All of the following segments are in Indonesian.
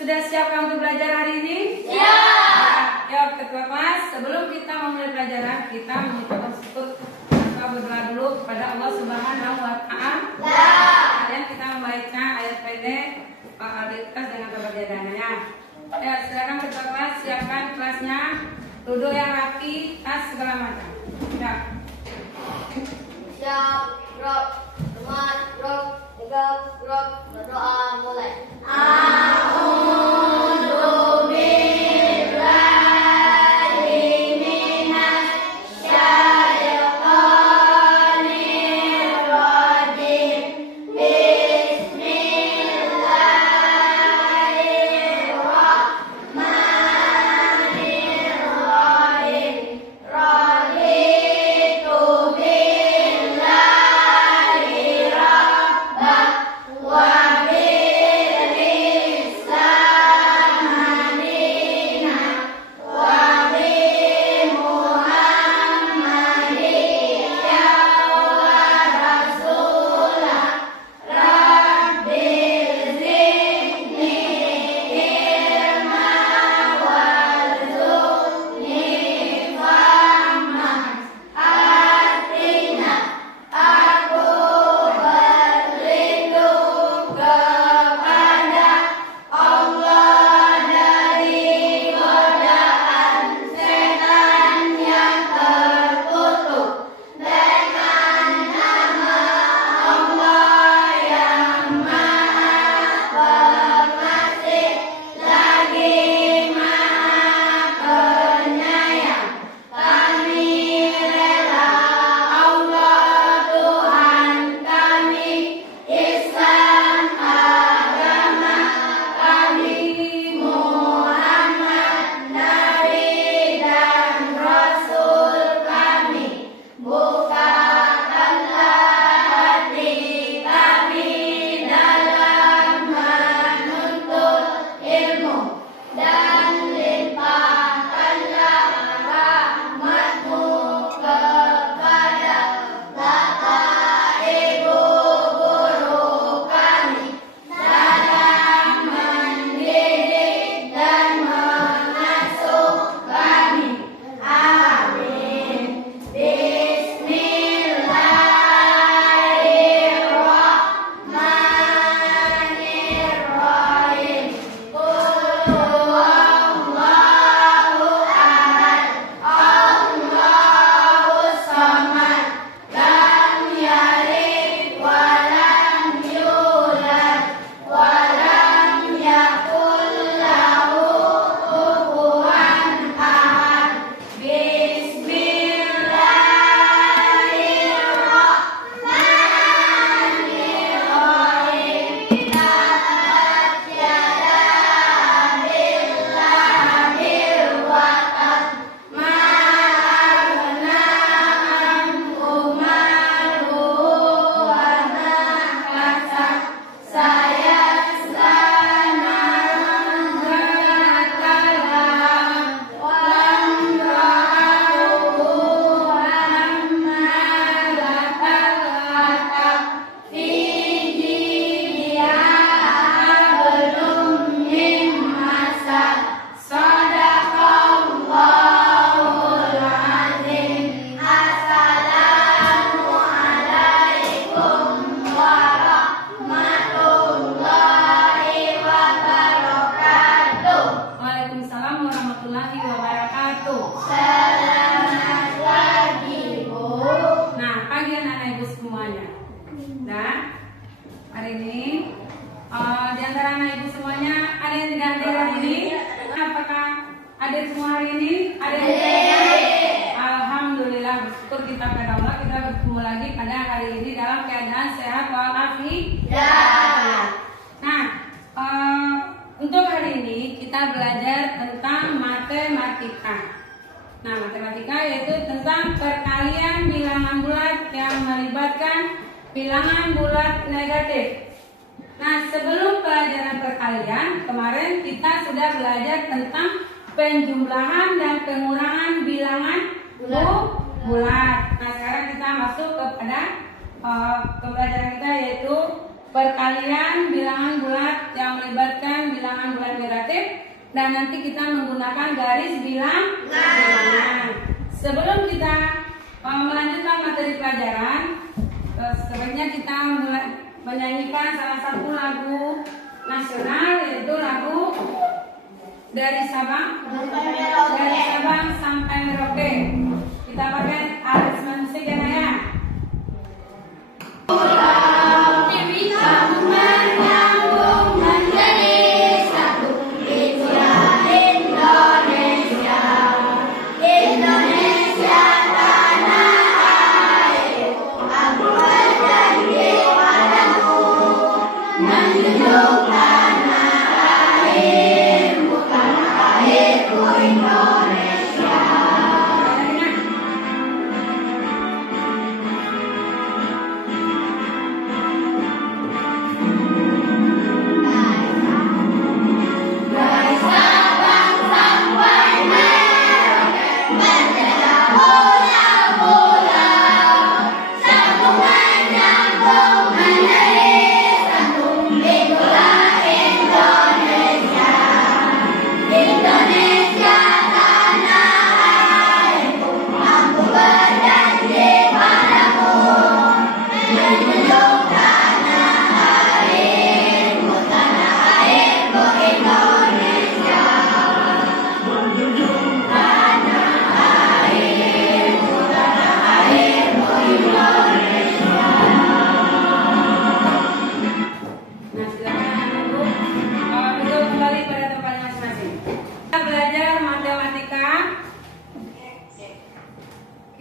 sudah siapkah untuk belajar hari ini? Ya. Yuk ketua kelas, sebelum kita memulai pelajaran, kita mengucapkan syukur atau berdoa dulu kepada Allah Subhanahu wa Ta'ala. Kemudian kita membaca ayat pendek Al-Ikhlas dengan keberjadaannya. Ya, silakan ketua kelas siapkan kelasnya, duduk yang rapi, tas segala macam. Ya. Siap, Rob, teman, Rob, tegap, Rob, berdoa mulai. A'udzu billahi minasy syaithanir rajim. Bismillahirrahmanirrahim. Raditu billahi rabbah wa hadir semua hari ini? Hadir. Alhamdulillah, bersyukur kita kepada Allah, kita bertemu lagi pada hari ini dalam keadaan sehat walafiat. Nah, untuk hari ini kita belajar tentang matematika. Nah, matematika yaitu tentang perkalian bilangan bulat yang melibatkan bilangan bulat negatif. Nah, sebelum pelajaran perkalian, kemarin kita sudah belajar tentang penjumlahan dan pengurangan bilangan bulat. Nah, sekarang kita masuk kepada pembelajaran kita yaitu perkalian bilangan bulat yang melibatkan bilangan bulat negatif, dan nanti kita menggunakan garis bilangan. Sebelum kita melanjutkan materi pelajaran, sebaiknya kita menyanyikan salah satu lagu nasional, yaitu lagu dari Sabang sampai Merauke. Kita pakai aransemen musik ya, Naya.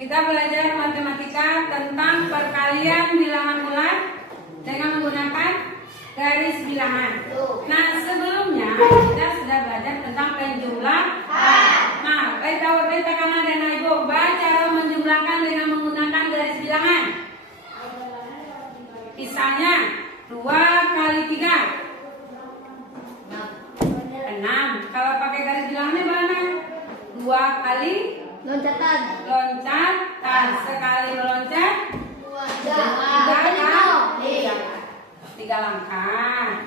Kita belajar matematika tentang perkalian bilangan bulat dengan menggunakan garis bilangan. Nah, sebelumnya kita sudah belajar tentang penjumlahan. Nah, kita karena dan ibu cara menjumlahkan dengan menggunakan garis bilangan. Misalnya 2 kali 3 6. Kalau pakai garis bilangannya mana? 2 kali Loncatan. Sekali meloncat 3 langkah.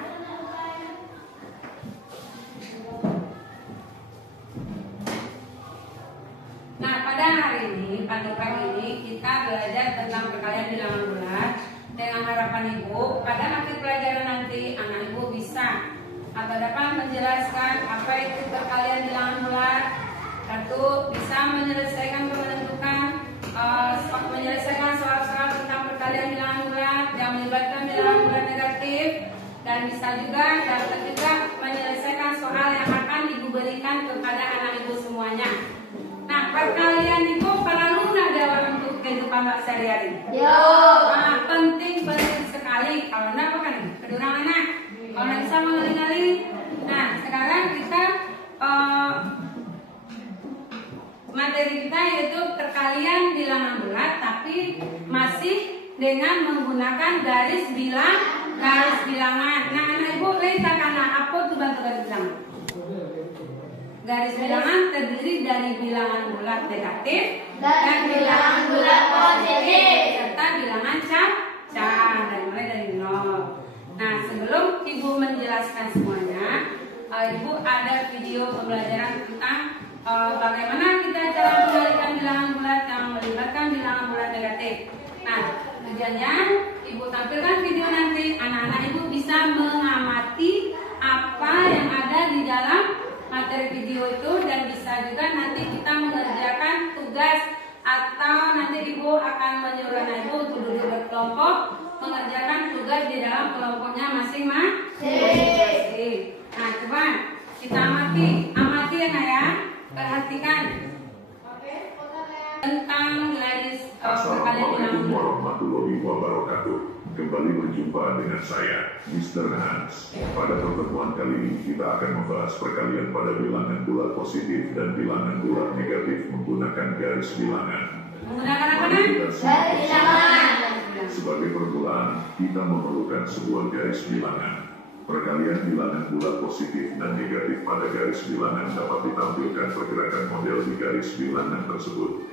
Nah, pada hari ini, pada pagi ini kita belajar tentang perkalian bilangan bulat dengan harapan ibu pada materi pelajaran nanti anak ibu bisa atau dapat menjelaskan apa itu perkalian bilangan bulat. Satu, bisa menyelesaikan menyelesaikan soal-soal tentang perkalian bilangan bulat yang melibatkan bilangan bulat negatif, dan bisa juga dapat juga menyelesaikan soal yang akan ibu berikan kepada anak ibu semuanya. Nah, perkalian ibu perlu ada untuk kehidupan sehari-hari. Nah, penting sekali. Kalau enggak apa kan? Kedurang anak. Kalau enggak bisa mengali-ngali. Nah, sekarang kita materi kita yaitu perkalian bilangan bulat, tapi masih dengan menggunakan garis bilangan. Nah, anak ibu lihat karena apa tuh bantu garis bilangan? Garis bilangan terdiri dari bilangan bulat negatif dan bilangan bulat positif serta bilangan cacat dari 0. Nah, sebelum ibu menjelaskan semuanya, ibu ada video pembelajaran tentang bagaimana kita cara mengendalikan bilangan bulat yang melibatkan bilangan bulat negatif. Nah, tujuannya ibu tampilkan video nanti, anak-anak ibu bisa mengamati apa yang ada di dalam materi video itu, dan bisa juga nanti kita mengerjakan tugas, atau nanti ibu akan menyuruh anak ibu untuk duduk berkelompok mengerjakan tugas di dalam kelompoknya masing-masing. Nah, coba kita amati ya, Naya. Perhatikan tentang garis Assalamualaikum warahmatullahi wabarakatuh. Kembali berjumpa dengan saya, Mr. Hans. Pada pertemuan kali ini kita akan membahas perkalian pada bilangan bulat positif dan bilangan bulat negatif menggunakan garis bilangan. Menggunakan apa, Nak? Garis bilangan. Sebagai permulaan, kita memerlukan sebuah garis bilangan. Perkalian bilangan bulat positif dan negatif pada garis bilangan dapat ditampilkan pergerakan model di garis bilangan tersebut.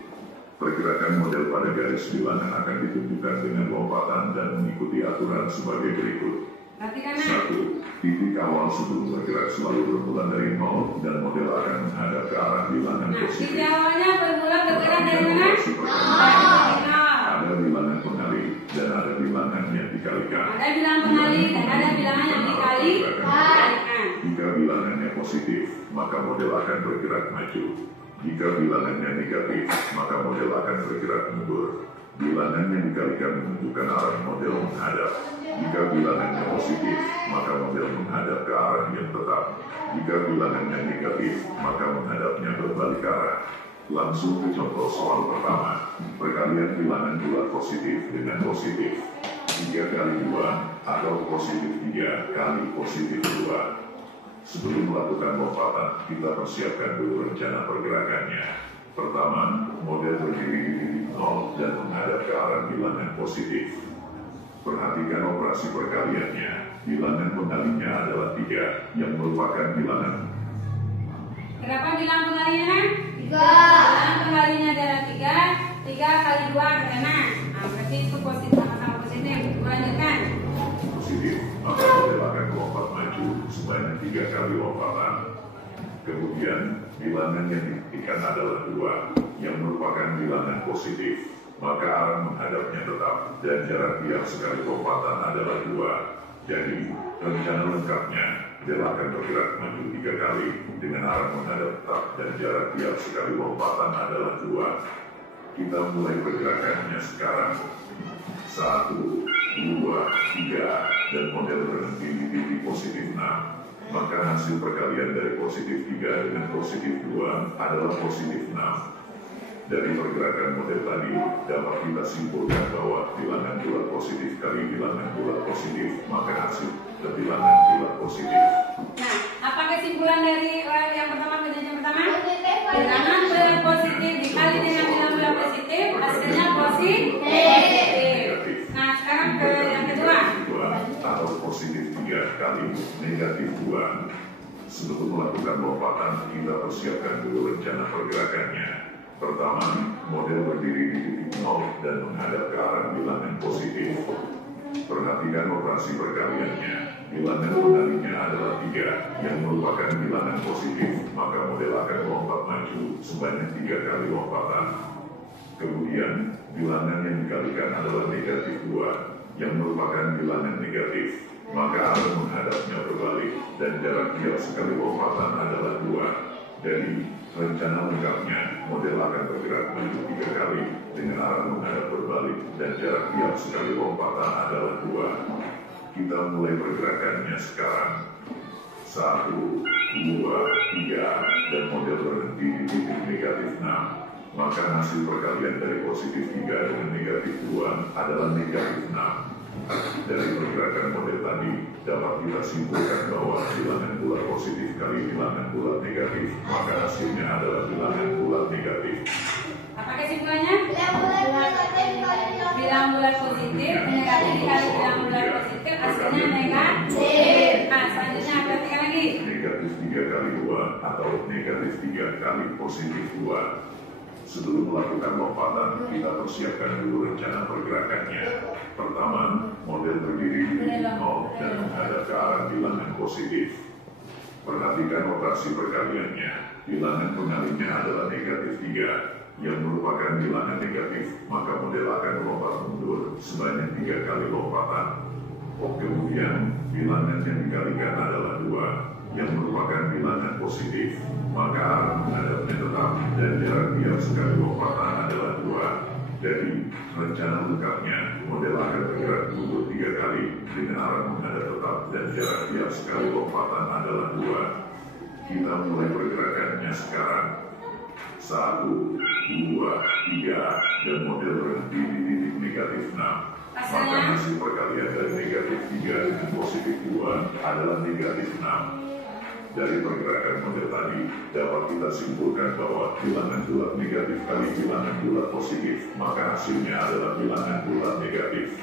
Pergerakan model pada garis bilangan akan ditunjukkan dengan lompatan dan mengikuti aturan sebagai berikut. Perhatikan. 1. Titik awal sebelum bergerak selalu bermula dari 0 dan model akan menghadap ke arah bilangan positif. Titik awalnya bermula bergerak dari mana? Ada bilangan pengali dan ada bilangan yang dikalikan. Ada bilangan pengali dan ada bilangan yang dikalikan. Jika bilangannya positif, maka model akan bergerak maju. Jika bilangannya negatif, maka model akan bergerak mundur. Bilangan yang dikalikan menunjukkan arah model menghadap. Jika bilangannya positif, maka model menghadap ke arah yang tetap. Jika bilangannya negatif, maka menghadapnya berbalik arah. Langsung ke contoh soal pertama. Perkalian bilangan bulat positif dengan positif. 3 kali 2 atau positif 3 kali positif 2. Sebelum melakukan lompatan, kita persiapkan dulu rencana pergerakannya. Pertama, model berdiri di titik 0 dan menghadap ke arah bilangan positif. Perhatikan operasi perkaliannya. Bilangan pengalinya adalah 3, yang merupakan bilangan. Berapa bilangan pengalinya? 3. Bilangan pengalinya adalah 3. 3 kali 2 karena berarti itu positif sama-sama positif. Lanjutkan. Positif, maka model akan melompat maju sebanyak 3 kali lompatan. Kemudian, bilangan yang diberikan adalah 2, yang merupakan bilangan positif. Maka arah menghadapnya tetap, dan jarak tiap sekali lompatan adalah 2. Jadi, rencana lengkapnya, model akan bergerak maju 3 kali, dengan arah menghadap tetap, dan jarak tiap sekali lompatan adalah 2. Kita mulai pergerakannya sekarang. 1, 2, 3, dan model berhenti di titik positif 6. Maka hasil perkalian dari positif 3 dengan positif 2 adalah positif 6. Dari pergerakan model tadi, dapat kita simpulkan bahwa bilangan bulat positif kali bilangan bulat positif, maka hasil bilangan bulat positif. Nah, apa kesimpulan dari yang pertama, penjelasan pertama? Bilangan bulat positif dikali dengan bilangan bulat positif, hasilnya positif. Nah, sekarang ke yang kedua. Atau positif 3 kali negatif 2. Sebelum melakukan lompatan, kita persiapkan dulu rencana pergerakannya. Pertama, model berdiri di titik 0 dan menghadap ke arah bilangan positif. Perhatikan operasi perkaliannya. Bilangan pengalinya adalah 3, yang merupakan bilangan positif, maka model akan melompat maju sebanyak 3 kali lompatan. Kemudian, bilangan yang dikalikan adalah negatif 2, yang merupakan bilangan negatif, maka arah menghadapnya berbalik, dan jarak tiap sekali lompatan adalah 2. Jadi, rencana lengkapnya, model akan bergerak maju 3 kali, dengan arah menghadap berbalik, dan jarak tiap sekali lompatan adalah 2. Kita mulai pergerakannya sekarang. 1, 2, 3, dan model berhenti di titik negatif 6. Maka hasil perkalian dari positif 3 dengan negatif 2 adalah negatif 6. Dari pergerakan model tadi, dapat kita simpulkan bahwa bilangan bulat positif kali bilangan bulat negatif, maka hasilnya adalah bilangan bulat negatif. Apa kesimpulannya? Bilangan bulat positif negatif dikali bilangan bulat positif, hasilnya negatif. Nah, selanjutnya perhatikan lagi. Negatif 3 kali 2 atau negatif 3 kali positif 2. Sebelum melakukan lompatan, kita persiapkan dulu rencana pergerakannya. Pertama, model berdiri di titik 0 dan menghadap ke arah bilangan positif. Perhatikan operasi perkaliannya. Bilangan pengalinya adalah negatif 3, yang merupakan bilangan negatif, maka model akan melompat mundur sebanyak 3 kali lompatan. Kemudian, bilangan yang dikalikan adalah 2, yang merupakan bilangan positif, maka arah menghadapnya tetap, dan jarak tiap sekali lompatan adalah 2. Jadi, rencana lengkapnya, model akan bergerak mundur 3 kali, dengan arah menghadap tetap, dan jarak tiap sekali lompatan adalah 2. Kita mulai pergerakannya sekarang. 1, 2, 3, dan model berhenti di titik negatif 6. Maka hasil perkalian dari negatif 3 dengan positif 2 adalah negatif 6. Dari pergerakan model tadi, dapat kita simpulkan bahwa bilangan bulat negatif kali bilangan bulat positif, maka hasilnya adalah bilangan bulat negatif.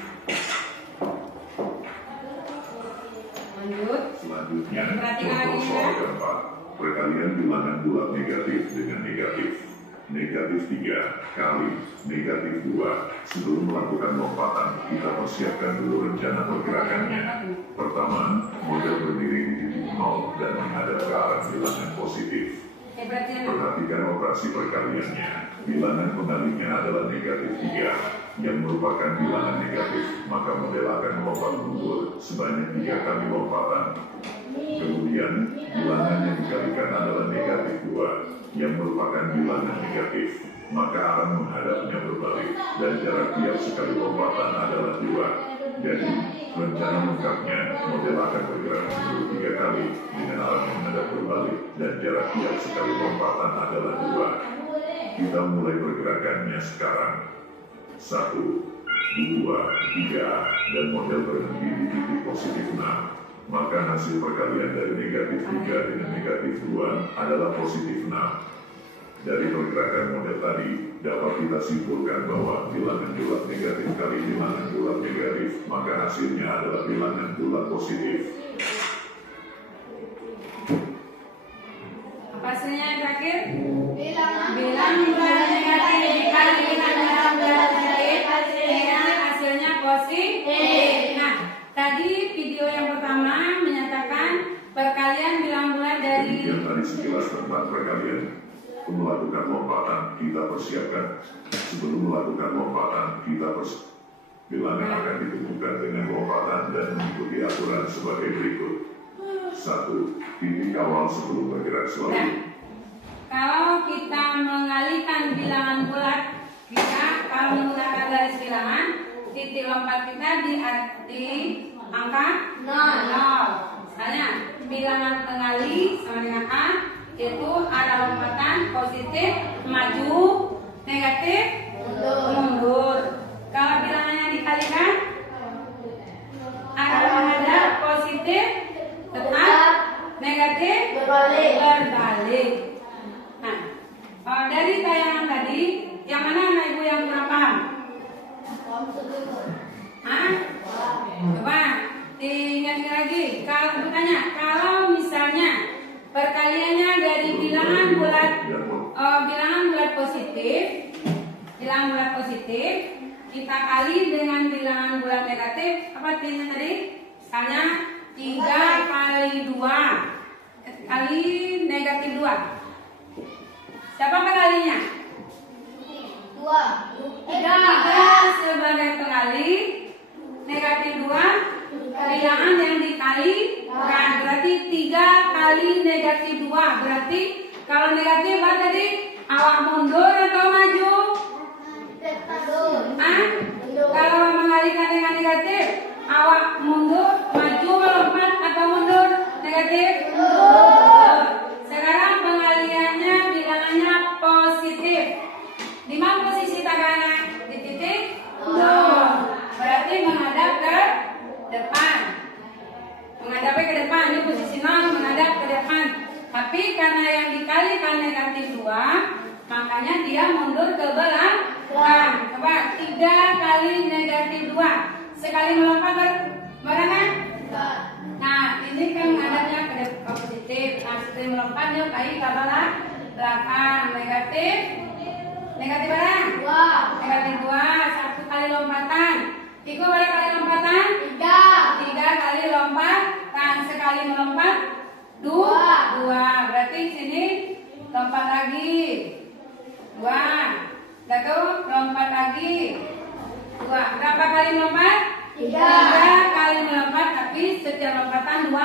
Lanjut. Selanjutnya, contoh soal keempat. Perkalian bilangan bulat negatif dengan negatif. negatif 3 kali negatif 2. Sebelum melakukan lompatan, kita persiapkan dulu rencana pergerakannya. Pertama, model berdiri di titik 0 dan menghadap ke arah bilangan positif. Perhatikan operasi perkaliannya. Bilangan pengalinya adalah negatif 3, yang merupakan bilangan negatif, maka model akan melompat mundur sebanyak 3 kali lompatan. Kemudian, bilangan yang dikalikan adalah negatif 2, yang merupakan bilangan negatif, maka arah menghadapnya berbalik, dan jarak tiap sekali lompatan adalah 2. Jadi, rencana lengkapnya, model akan bergerak mundur 3 kali dengan arah menghadap berbalik, dan jarak tiap sekali lompatan adalah 2. Kita mulai pergerakannya sekarang. 1, 2, 3, dan model berhenti di titik positif 6. Maka hasil perkalian dari negatif 3 dengan negatif 2 adalah positif 6. Dari pergerakan model tadi, dapat kita simpulkan bahwa bilangan bulat negatif kali bilangan bulat negatif, maka hasilnya adalah bilangan bulat positif. Apa hasilnya yang terakhir? Bilangan Bilangan negatif dikali bilangan bulat negatif, hasilnya positif. Nah, tadi video yang pertama menyatakan perkalian bilangan bulat dari Demikian tadi sekilas tentang perkalian. Melakukan lompatan, kita persiapkan. Sebelum melakukan lompatan, bilangan akan ditentukan dengan lompatan dan mengikuti aturan sebagai berikut. 1. Titik awal sebelum bergerak Nah, selalu. kalau kita mengalihkan bilangan bulat, kita kalau menggunakan garis bilangan, titik lompat kita di angka 0. Misalnya, bilangan pengali sama dengan A, itu ada lompatan positif maju, negatif mundur. Kalau bilangannya dikalikan, ada menghadap positif tetap, negatif berbalik. Nah, dari tayangan tadi, yang mana anak ibu yang kurang paham? Coba diingat lagi. Kalau bertanya, kalau misalnya perkaliannya dari bilangan bulat positif, kita kali dengan bilangan bulat negatif, apa artinya tadi? Misalnya 3 kali 2 kali negatif 2. Siapa pengalinya? 3 sebagai pengali, negatif 2 bilangan yang dikali, kan berarti 3 kali negatif 2. Berarti kalau negatif apa tadi? Awak mundur atau maju? Kalau mengalihkan dengan negatif, awak mundur, maju, melompat atau mundur? Negatif. Sekarang pengaliannya bilangannya positif. Di mana posisi tangannya? Di titik 0. Berarti menghadap ke depan. Menghadapnya ke depan, ini posisi 0, menghadap ke depan. Tapi karena yang dikalikan negatif 2, makanya dia mundur ke belakang. Coba 3 kali negatif 2. Sekali melompat barengan. Nah, ini kan menghadapnya ke depan positif. Nah, sekali melompat dia kali ke belakang. Negatif barang? Negatif 2. 1 kali lompatan. Iko berapa kali lompatan? 3 kali lompatan. Sekali melompat 2. Berarti sini lompat lagi 2. Lalu lompat lagi 2. Berapa kali melompat? 3 kali melompat. Tapi setiap lompatan 2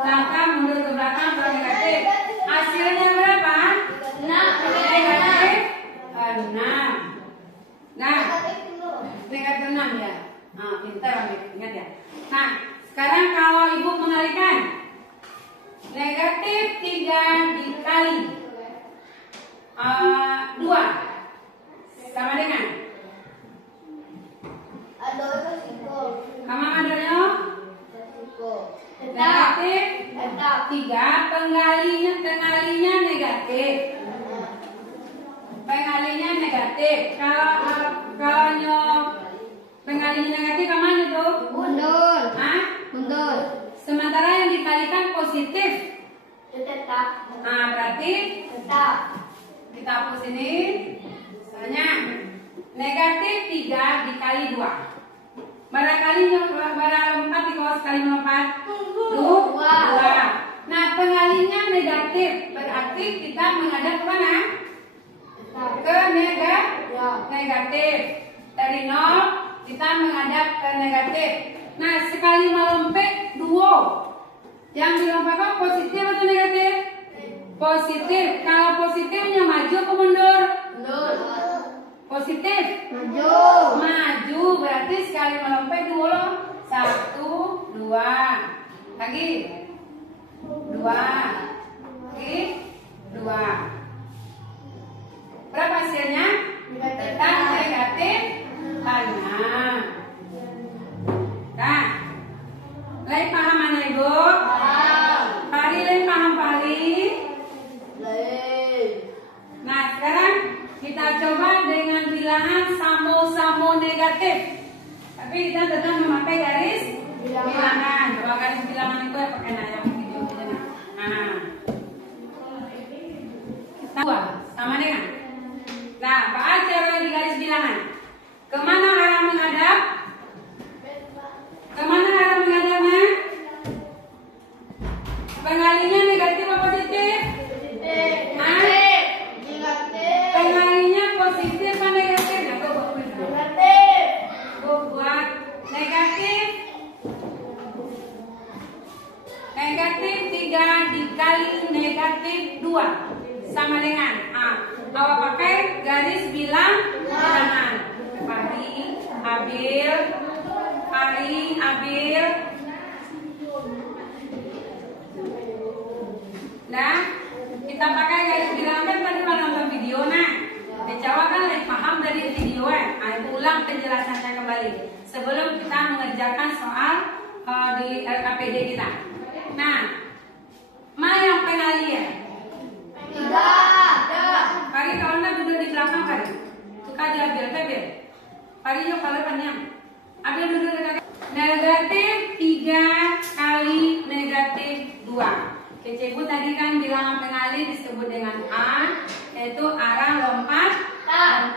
langkah mundur ke belakang kalau negatif. Hasilnya berapa? 6. Negatif 6. Nah, negatif 6 ya. Nah, pintar ambil, ingat ya. Nah, sekarang kalau ibu mengalihkan negatif 3 dikali 2 sama dengan adanya negatif 3. Pengalinya negatif. Kalau pengalinya negatif kemana tuh? Mundur. Sementara yang dikalikan positif. Tetap. Berarti Tetap. Kita hapus ini. Misalnya negatif 3 dikali 2. Barangkali barang 4 dikali melompat 2. Nah, pengalinya negatif. Berarti kita menghadap ke mana? Ke negatif. Dari 0 kita menghadap ke negatif. Nah, sekali melompat 2. Yang dilompatkan positif atau negatif? Positif. Kalau positifnya maju atau mundur? Mundur. Positif. Maju. Berarti sekali melompat 2. 1, 2. Lagi. 2. Lagi. 2. Berapa hasilnya? Tetap negatif. Nah, lain paham mana Ibu? Pari lain paham Pari? Nah, sekarang kita coba dengan bilangan samo-samo negatif. Tapi kita tetap memakai garis bilangan. Coba garis bilangan itu ya pakai yang video ini. Nah, sama dengan. Nah, baca cara di garis bilangan. Kemana arah menghadap? Kemana arah menghadapnya? Pengalinya negatif atau positif? Negatif. Pengalinya positif atau negatif? Negatif. Buat negatif. Negatif 3 dikali negatif 2 sama dengan Awak pakai garis bilangan. Pari, Abil. Nah, kita pakai garis bilangan kan tadi udah nonton video. Nah, Jawa kan lebih paham dari video. Aku ulang penjelasannya kembali sebelum kita mengerjakan soal di LKPD kita. Nah, mana yang pengalian? 3. Pari kawan duduk di belakang Pari. Suka diambil Pebel. Pari yuk kalau panjang. Ambil duduk dekat. Negatif 3 kali negatif 2. Kecebu tadi kan bilangan pengali disebut dengan A, yaitu arah lompatan.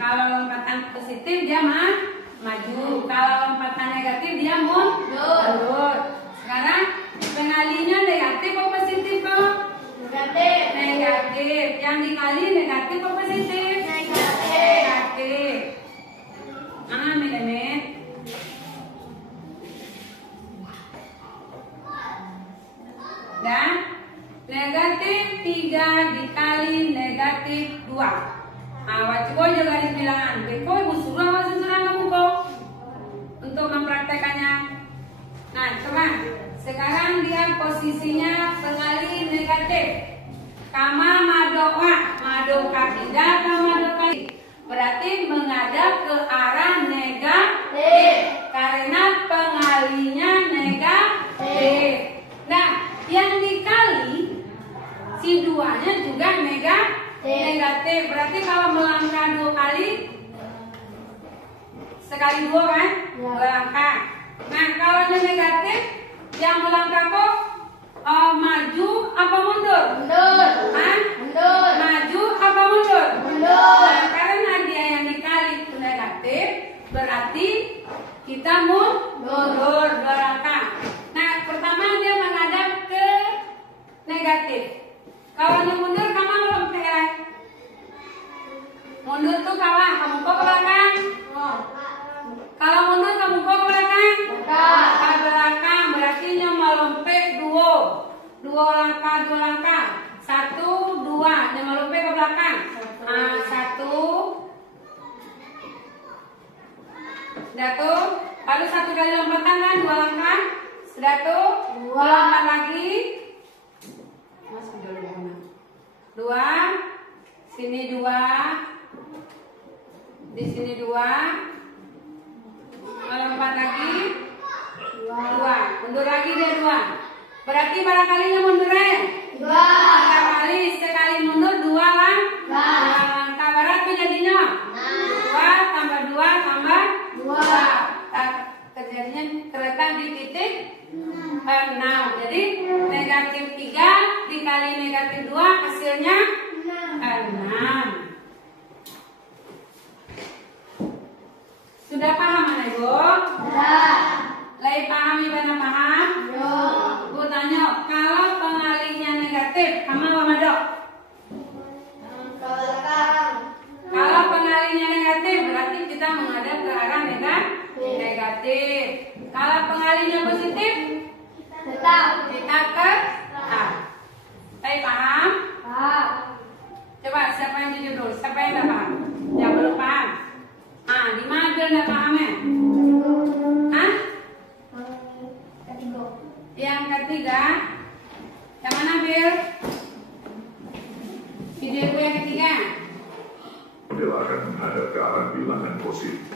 Kalau lompatan positif dia maju. Kalau lompatan negatif dia mundur. Sekarang pengalinya negatif atau positif kok? Negatif. Yang dikali negatif atau positif? Negatif. Amit. Dan negatif 3 dikali negatif 2. Wajib juga garis bilangan. Beko ibu surah kamu kok untuk mempraktekannya. Nah, coba sekarang lihat posisinya pengali negatif. Kama madoa, madoka tidak, kama madoka. Berarti menghadap ke arah negatif karena pengalinya negatif. Nah, yang dikali si 2-nya juga negatif. Berarti kalau melangkah 2 kali, sekali 2 kan? 2 langkah. Nah, kalau ini negatif, yang melangkah kok maju apa mundur? Mundur. Maju apa mundur? Mundur. Nah, karena dia yang dikali itu negatif, berarti kita mundur 2 langkah. Nah, pertama dia menghadap ke negatif. Kalau mundur, kamu melompat. Mundur tuh kawan, kamu kok ke belakang. Kalau mundur, kamu kok ke belakang. Ke belakang, berarti dia melompat 2 langkah. 1, 2, dia melompat ke belakang. 1. Sudah tuh, baru 1 kali lompatan kan, 2 langkah. Sudah tuh, 2 langkah lagi. Mas udah 2. Sini 2. Di sini 2. Lompat lagi. 2. Mundur lagi dia 2. Berarti barangkalinya mundurnya 2 kali. Sekali mundur 2 langkah. Berarti jadinya 2 tambah 2 tambah 2. Terjadinya terletak di titik 6. Jadi negatif 3 dikali negatif 2 hasilnya 6. 6. Sudah paham anak ibu? Lagi paham ibu paham? Bu tanya, kalau pengalinya negatif, kamu apa dok? Kalau pengalinya negatif, berarti kita menghadap ke arah negatif. Kalau pengalinya positif, kita ke atas. Lagi paham? Coba siapa yang jujur dulu? Siapa yang tidak paham? Yang belum paham? Di mana biar tidak pahamnya? Yang ketiga, yang mana Bil? Video gue yang ketiga. Model akan menghadap ke arah bilangan positif.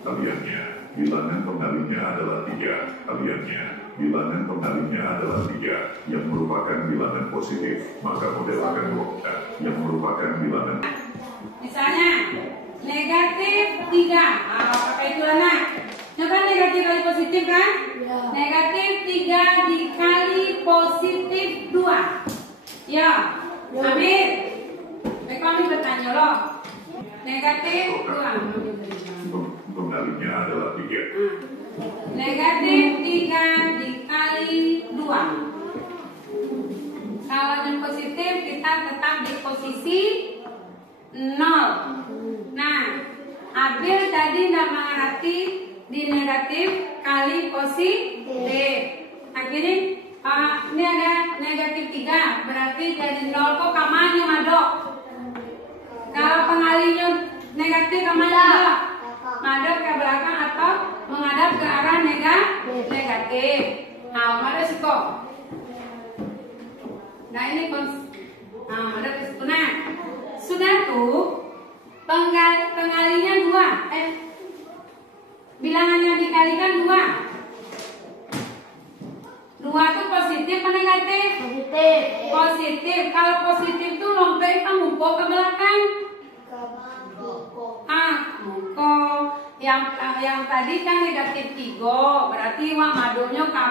Kaliannya, bilangan pengalinya adalah 3. Kaliannya, bilangan pengalinya adalah 3, yang merupakan bilangan positif, maka model akan berubah, yang merupakan bilangan. Misalnya, negatif 3. Pakai itu anak. Coba negatif kali positif kan? Negatif 3 dikali positif 2. Ya, Amin. Kami bertanya loh. Negatif 2. Pengalinya adalah 3. Negatif 3 dikali 2. Kalau yang positif kita tetap di posisi 0. Nah, Abil tadi tidak mengerti di negatif kali positif. Akhirnya ini ada negatif 3, berarti jadi 0 kok kamanya madok. Kalau pengalinya negatif kamanya madok ke belakang atau menghadap ke arah negatif. Nah, ada siko. Nah ini ada siko. Nah, sudah tuh pengalinya 2. Bilangan yang dikalikan 2. 2 itu positif atau negatif? Positif. Kalau positif tuh lompat muko ke belakang. Muko. Yang tadi kan negatif 3, berarti madonya ke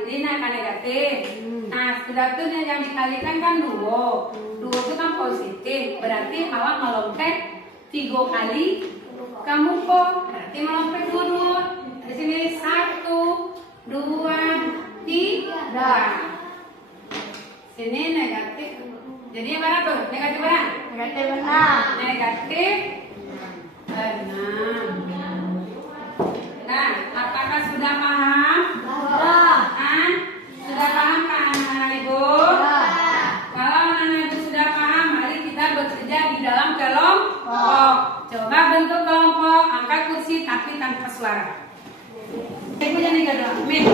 kiri kan negatif. Nah, sudah tuh yang dikalikan kan 2. 2 itu kan positif, berarti awak melompat 3 kali ke muko, berarti melompat 2. Di sini 1, 2, 3. Sini negatif. Jadi yang mana tuh? Negatif mana? Negatif 6. Negatif 6. Nah, apakah sudah paham? Sudah paham kan anak-anak ibu? Kalau anak-anak ibu sudah paham, mari kita bekerja di dalam kelompok. Coba bentuk kelompok, angkat kursi tapi tanpa suara. Ibu jangan tiga doang. Amin.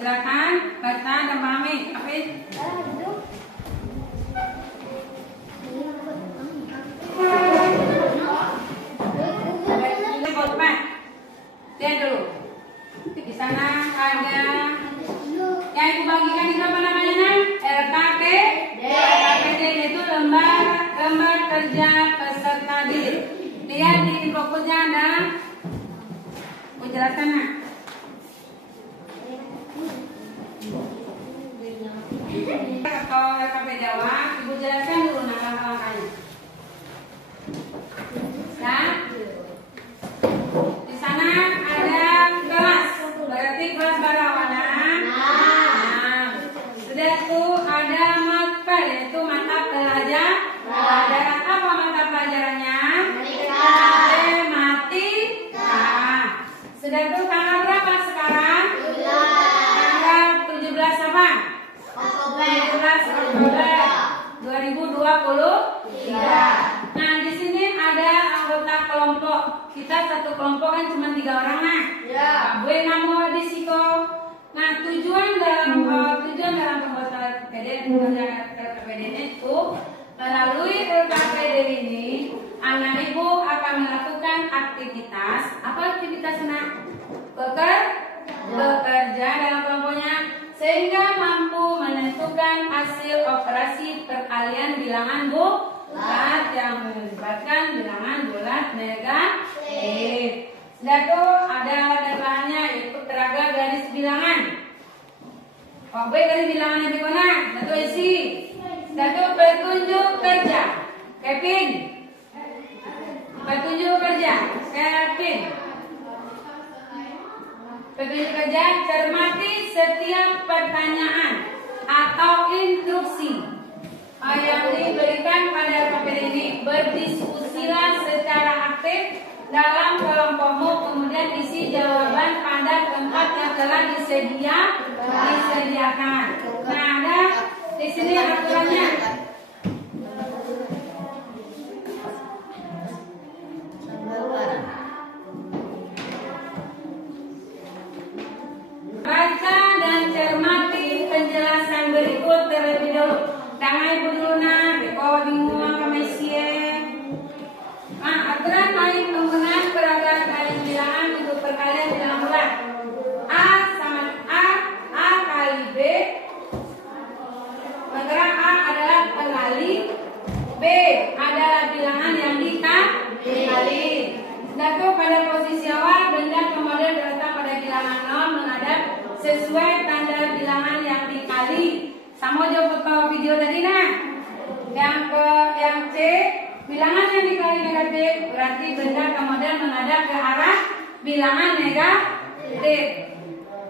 Silakan baca dan pahami. Afid. Lihat dulu. Di sana ada yang ibu bagikan itu apa namanya? LKPD itu lembar kerja peserta didik. Lihat di fokusnya ada. Mau jelaskan nak? Atau LKP Jawa, ibu jelaskan dulu langkah-langkahnya. Nah, di sana ada kelas, berarti kelas barawana. Nah, sudah tuh ada mata, yaitu mata pelajaran. Apa mata pelajaran? 23. Nah, di sini ada anggota kelompok. Kita satu kelompok kan cuma 3 orang nah. Ya. Gue namo di siko. Nah, tujuan dalam pembuatan LKPD itu melalui LKPD ini anak ibu akan melakukan aktivitas. Apa aktivitasnya? Bekerja dalam kelompoknya sehingga mampu menentukan hasil operasi perkalian bilangan bulat yang melibatkan bilangan bulat negatif. Sudah tuh ada bahannya yaitu teraga garis bilangan. Garis bilangannya di mana? Satu isi. Satu petunjuk kerja. Kevin. Petunjuk kerja. Kevin. Petunjuk kerja, cermati setiap pertanyaan atau instruksi yang diberikan pada LKPD ini. Berdiskusilah secara aktif dalam kelompokmu, kemudian isi jawaban pada tempat yang telah disediakan. Nah, ada di sini aturannya. Baca dan cermati penjelasan berikut terlebih dahulu. Tangan ibu dulu nah, beko bingung kami Nah, aturan main penggunaan peragam garis bilangan untuk perkalian bilangan bulat. A sama A kali B. Maka A adalah pengali, B adalah bilangan yang dikali. Satu pada posisi awal benda atau model terletak pada bilangan 0 menghadap sesuai tanda bilangan yang dikali. Sama aja foto video tadi nah. Yang C bilangan yang dikali negatif berarti benda atau model menghadap ke arah bilangan negatif.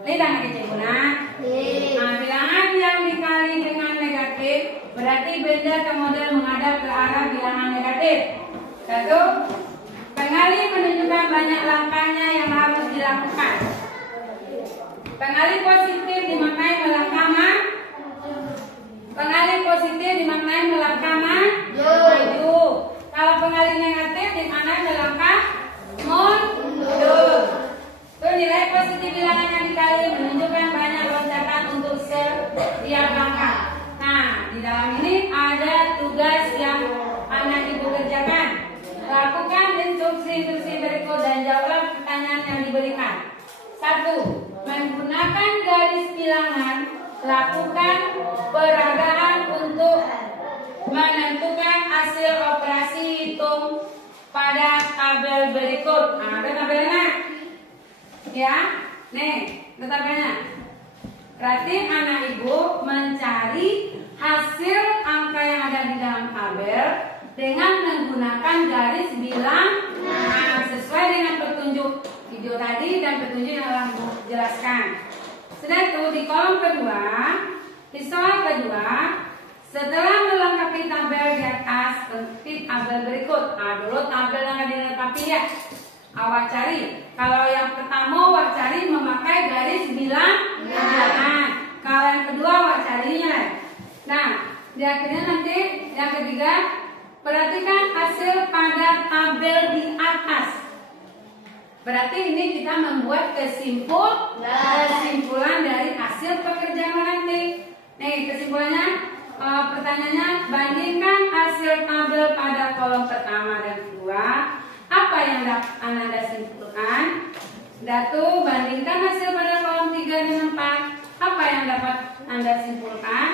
Lihat nggak guna? Nah, bilangan yang dikali dengan negatif berarti benda atau model menghadap ke arah bilangan negatif. Satu. Pengali menunjukkan banyak langkahnya yang harus dilakukan. Pengali positif dimaknai melangkah maju. Kalau pengali negatif dimaknai melangkah mundur. Itu nilai positif bilangan yang dikali menunjukkan banyak loncatan untuk setiap langkah. Nah, di dalam ini ada tugas yang anak ibu kerjakan. Lakukan instruksi berikut dan jawab pertanyaan yang diberikan. 1. Menggunakan garis bilangan, lakukan peragaan untuk menentukan hasil operasi hitung pada tabel berikut. Nah, ada tabelnya. Ya, nih, ada tabelnya. Berarti anak ibu mencari hasil angka yang ada di dalam tabel dengan menggunakan garis bilangan sesuai dengan petunjuk video tadi dan petunjuk yang telah dijelaskan. Setelah itu di kolom kedua, di soal kedua, setelah melengkapi tabel di atas, ketik tabel berikut. Nah, dulu tabel yang dilengkapi ya. Awak cari. Kalau yang pertama awak cari memakai garis bilangan. Kalau yang kedua awak carinya. Nah, di akhirnya nanti yang ketiga, perhatikan hasil pada tabel di atas. Berarti ini kita membuat kesimpulan dari hasil pekerjaan nanti. Nih kesimpulannya, pertanyaannya bandingkan hasil tabel pada kolom pertama dan kedua. Apa yang Anda simpulkan? Datu bandingkan hasil pada kolom 3 dan 4. Apa yang dapat Anda simpulkan?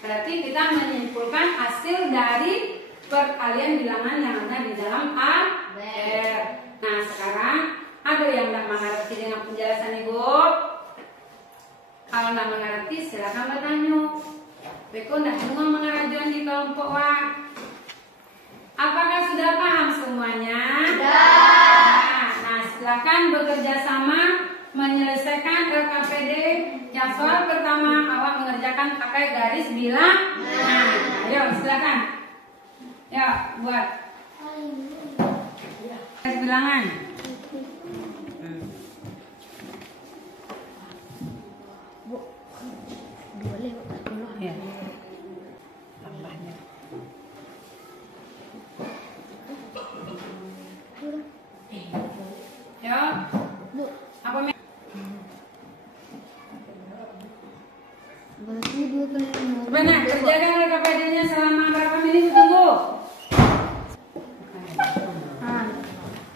Berarti kita menyimpulkan hasil dari perkalian bilangan yang ada di dalam tabel. Nah, sekarang ada yang tidak mengerti dengan penjelasan Ibu? Kalau tidak mengerti silakan bertanya. Beko tidak semua mengajuan di kelompok wa. Apakah sudah paham semuanya? Nah, silakan bekerja sama menyelesaikan LKPD. Yang soal pertama awak mengerjakan pakai garis bilangan. Nah, ayo silakan. Ya, buat garis bilangan. Ya. Tambahnya. Gimana? Kerjakan LKPD-nya selama berapa menit tunggu?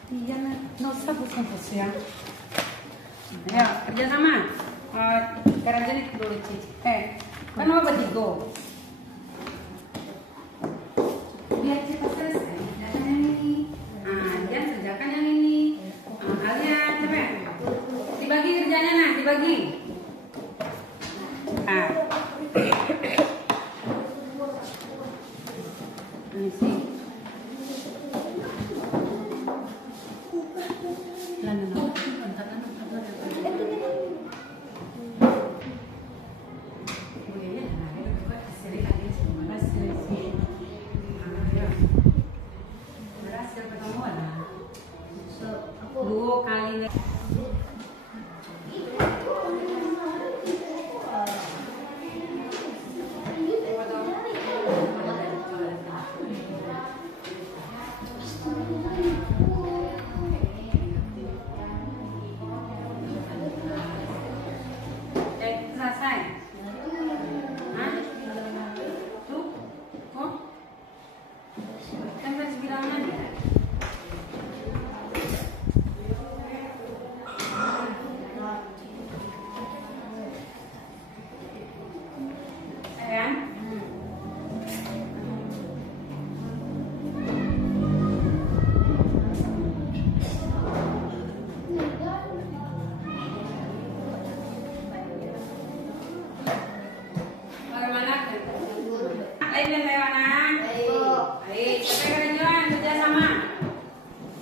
Iya, nggak usah bos ya. Ayo, kerja sama. Sekarang jadi dulu cici. Kan mau bertiga. Biar cepat selesai. Kerjakan yang ini. Dia kerjakan yang ini. Kalian cepet. Dibagi kerjanya nah, dibagi. Ini sih. Dua kali selesai. Tuh, kok? Kan tadi bilang nanti.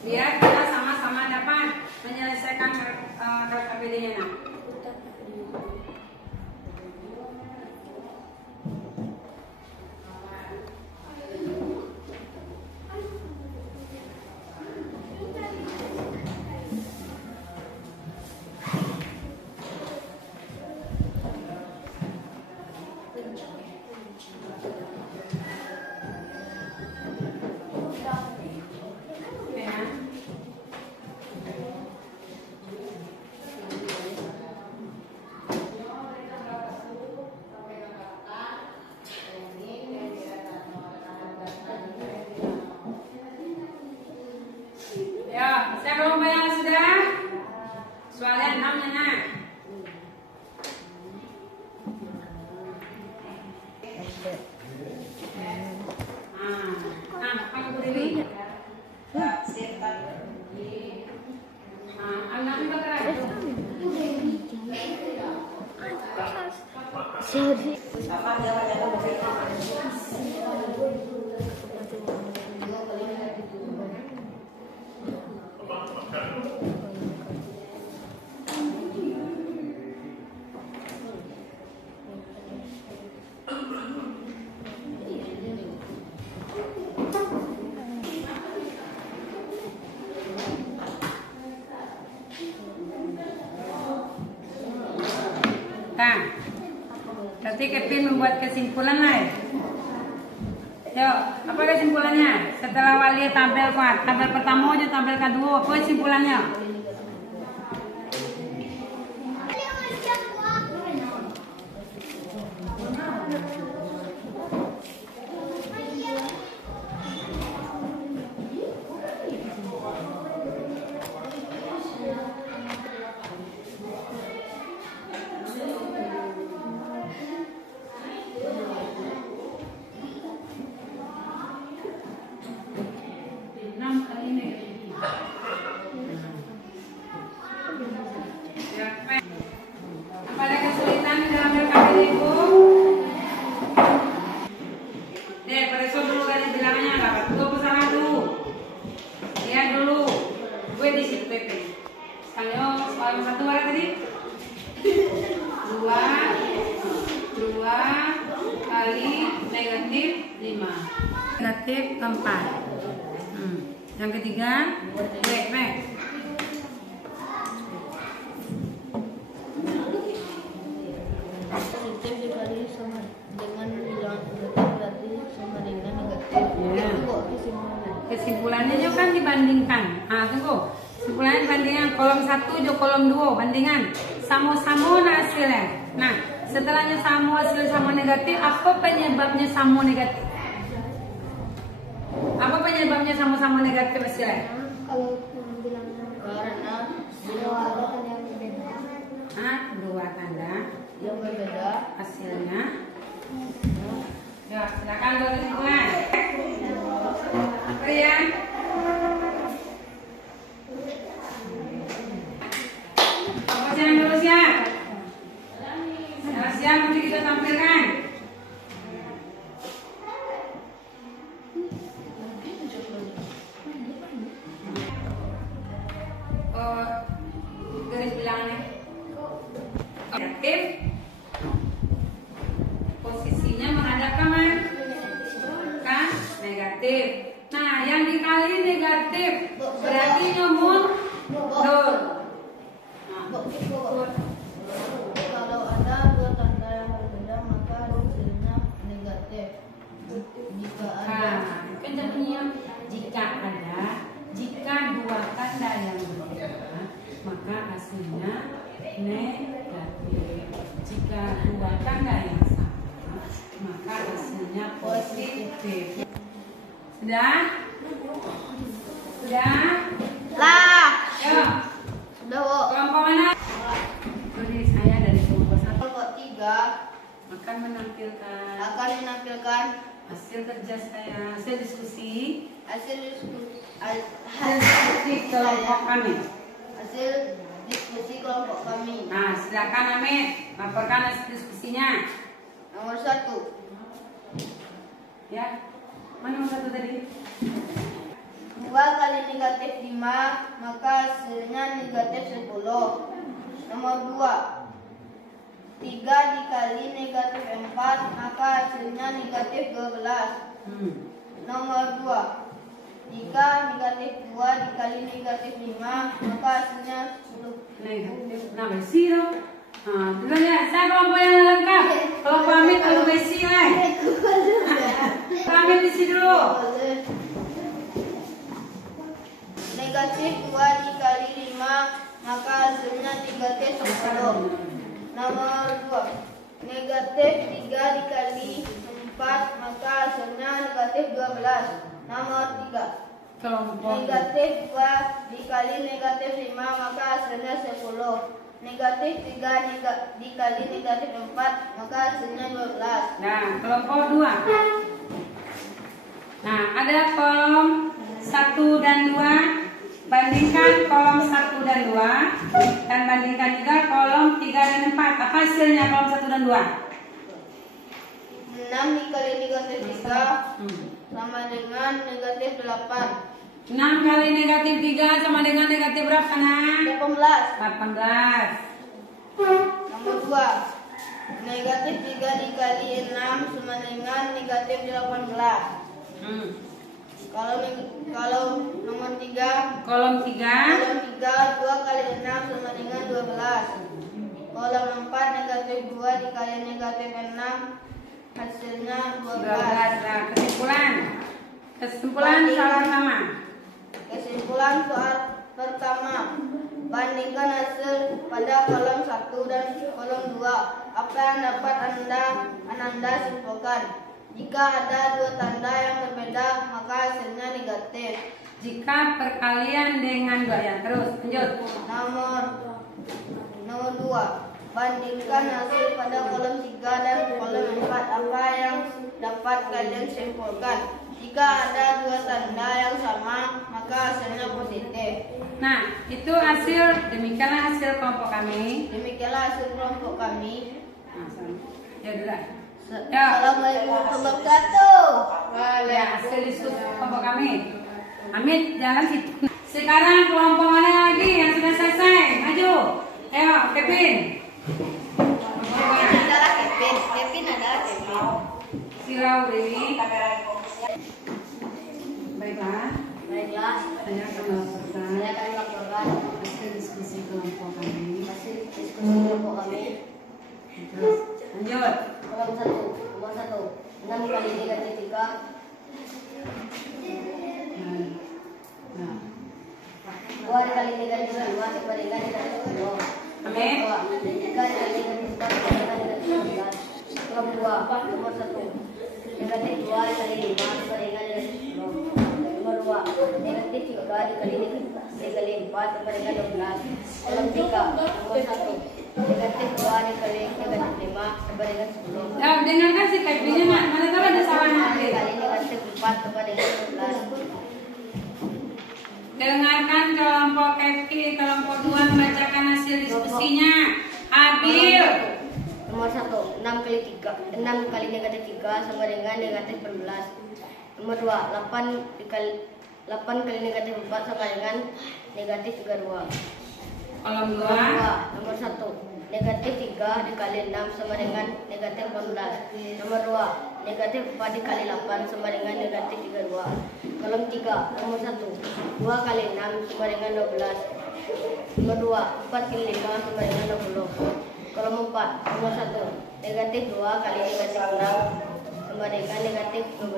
Biar kita sama-sama dapat menyelesaikan KPD-nya. Ya, saya belum bayar sudah. Soalnya 6 nya. Kamu berdiri. Anak juga keras. Sorry. Nah, berarti Kevin membuat kesimpulan lain. Yuk, apa kesimpulannya? Setelah Wali tampil kuat, tampil pertama aja tampil kedua, apa kesimpulannya? Ada kesulitan dalam LKPD Ibu? Deh, periksa dulu tadi bilangannya dapat. Gue bersama dulu. Lihat dulu. Gue di situ PP. Sekarang soal 1 ada tadi? 2 kali negatif 5. Negatif 4. Yang ketiga, PP. Positif dikali sama dengan bilangan negatif berarti sama dengan negatif. Ya. Itu kok kesimpulan. Kesimpulannya juga kan dibandingkan. Tunggu. Kesimpulannya bandingan kolom 1 jo kolom 2 bandingan. Sama-sama nah hasilnya. Nah, Setelahnya samo, hasil samo negatif, apa penyebabnya samo negatif? Apa penyebabnya samo-samo negatif hasilnya? Kalau bilang karena dua tanda yang berbeda. Dua tanda Yang berbeda. hasilnya. Ya, silakan buat kesimpulan. Rian. Apa jangan dulu siap? Siap nanti kita tampilkan. Garis bilangannya negatif, posisinya menghadap kanan kan negatif. Nah, yang dikali negatif berarti nomor dot. Kalau ada dua tanda yang berbeda maka hasilnya negatif. Jika ada Kan jadinya jika dua tanda yang berbeda maka hasilnya negatif. Jika dua tanda yang sama maka hasilnya positif. Sudah? lah. Yo, Sudah, Bu. kelompok mana? Berdiri saya dari kelompok 1 Kelompok 3 akan menampilkan akan menampilkan hasil kerja saya, hasil diskusi hasil diskusi kelompok kami. hasil diskusi kelompok kami. Nah, silakan Amit laporkan hasil diskusinya. Nomor 1. Ya, mana nomor 1 tadi? 2 kali negatif 5 maka hasilnya negatif 10. Nomor 2. 3 dikali negatif 4 maka hasilnya negatif 12. Nomor 2. 3 negatif 2 dikali negatif 5 maka hasilnya 10. Negatif. Nah, besi dong. Nah, dulu ya, saya kelompok yang lengkap. Kelompok Amit lalu besi lah. Amit isi dulu. Negatif 2 dikali 5 maka hasilnya negatif 10. Nomor 2. Negatif 3 dikali 4 maka hasilnya negatif 12. Nomor 3. Kelompok. Negatif 2 dikali negatif 5 maka hasilnya 10. Negatif 3 dikali negatif 4 maka hasilnya 12. Nah, kelompok 2. Nah, ada kolom 1 dan 2. Bandingkan kolom 1 dan 2 dan bandingkan juga kolom 3 dan 4. Apa hasilnya kolom 1 dan 2? 6 dikali negatif 3 sama dengan negatif 8. 6 kali negatif 3 sama dengan negatif berapa, Nak? 18. 18. Nomor 2. Negatif 3 dikali 6 sama dengan negatif 18. Kalau nomor 3. Kolom 3. Kolom 3 2 kali 6 sama dengan 12. Kolom 4 negatif 2 dikali negatif 6 hasilnya 12. 12. Nah, kesimpulan soal pertama. Kesimpulan soal pertama. Bandingkan hasil pada kolom 1 dan kolom 2. Apa yang dapat Anda simpulkan? Jika ada dua tanda yang berbeda, maka hasilnya negatif. Jika perkalian dengan 2 ya, terus lanjut. Nomor 2. Bandingkan hasil pada kolom 3 dan kolom 4. Apa yang dapat kalian simpulkan? Jika ada dua tanda yang sama, maka hasilnya positif. Nah, itu hasil, demikianlah hasil kelompok kami. Demikianlah hasil kelompok kami. Nah, ya udah. Assalamualaikum warahmatullahi wabarakatuh. Ya, hasil diskusi kelompok kami. Amit, jalan situ. Sekarang kelompok mana lagi yang sudah selesai? Maju. Ayo, Kevin. Adalah Kevin adalah Kevin. Sirau Dewi. Baiklah. Saya akan melaporkan Saya akan melaporkan hasil diskusi kelompok kami. hasil diskusi kelompok kami. Terus, lanjut. Kolom 1. 6 kali negatif 3. Nah. 2 dikali negatif 2 sama dengan negatif 2. Amin. 3 dikali negatif 4 sama dengan negatif 3. Kolom 2, nomor 1. Negatif 2 dikali 5 sama dengan negatif 10. Nomor 2, negatif 3 dikali 4 sama dengan 12. Kolom 3, nomor 1. Negatif 2 dikali negatif 5 sama dengan 10. Nah, dengarkan si Kevin-nya, Nak. Mana tahu ada salahnya. Dikali negatif 4 sama dengan 12. Dengarkan kelompok Kevin, kelompok 2 membacakan hasil diskusinya. Abil. Nomor 1, 6 kali negatif 3 sama dengan negatif 14. Nomor 2, 8 kali negatif 4 sama dengan negatif 32. Kolom 2. Nomor 1, negatif 3 dikali 6 sama dengan negatif 14. Nomor 2, negatif 4 dikali 8 sama dengan negatif 32. Kolom 3, nomor 1, 2 kali 6 sama dengan 12. Nomor 2, 4 kali 5 sama dengan 20. Kolom 4, nomor 1, negatif 2 kali negatif 6 sama dengan negatif 12.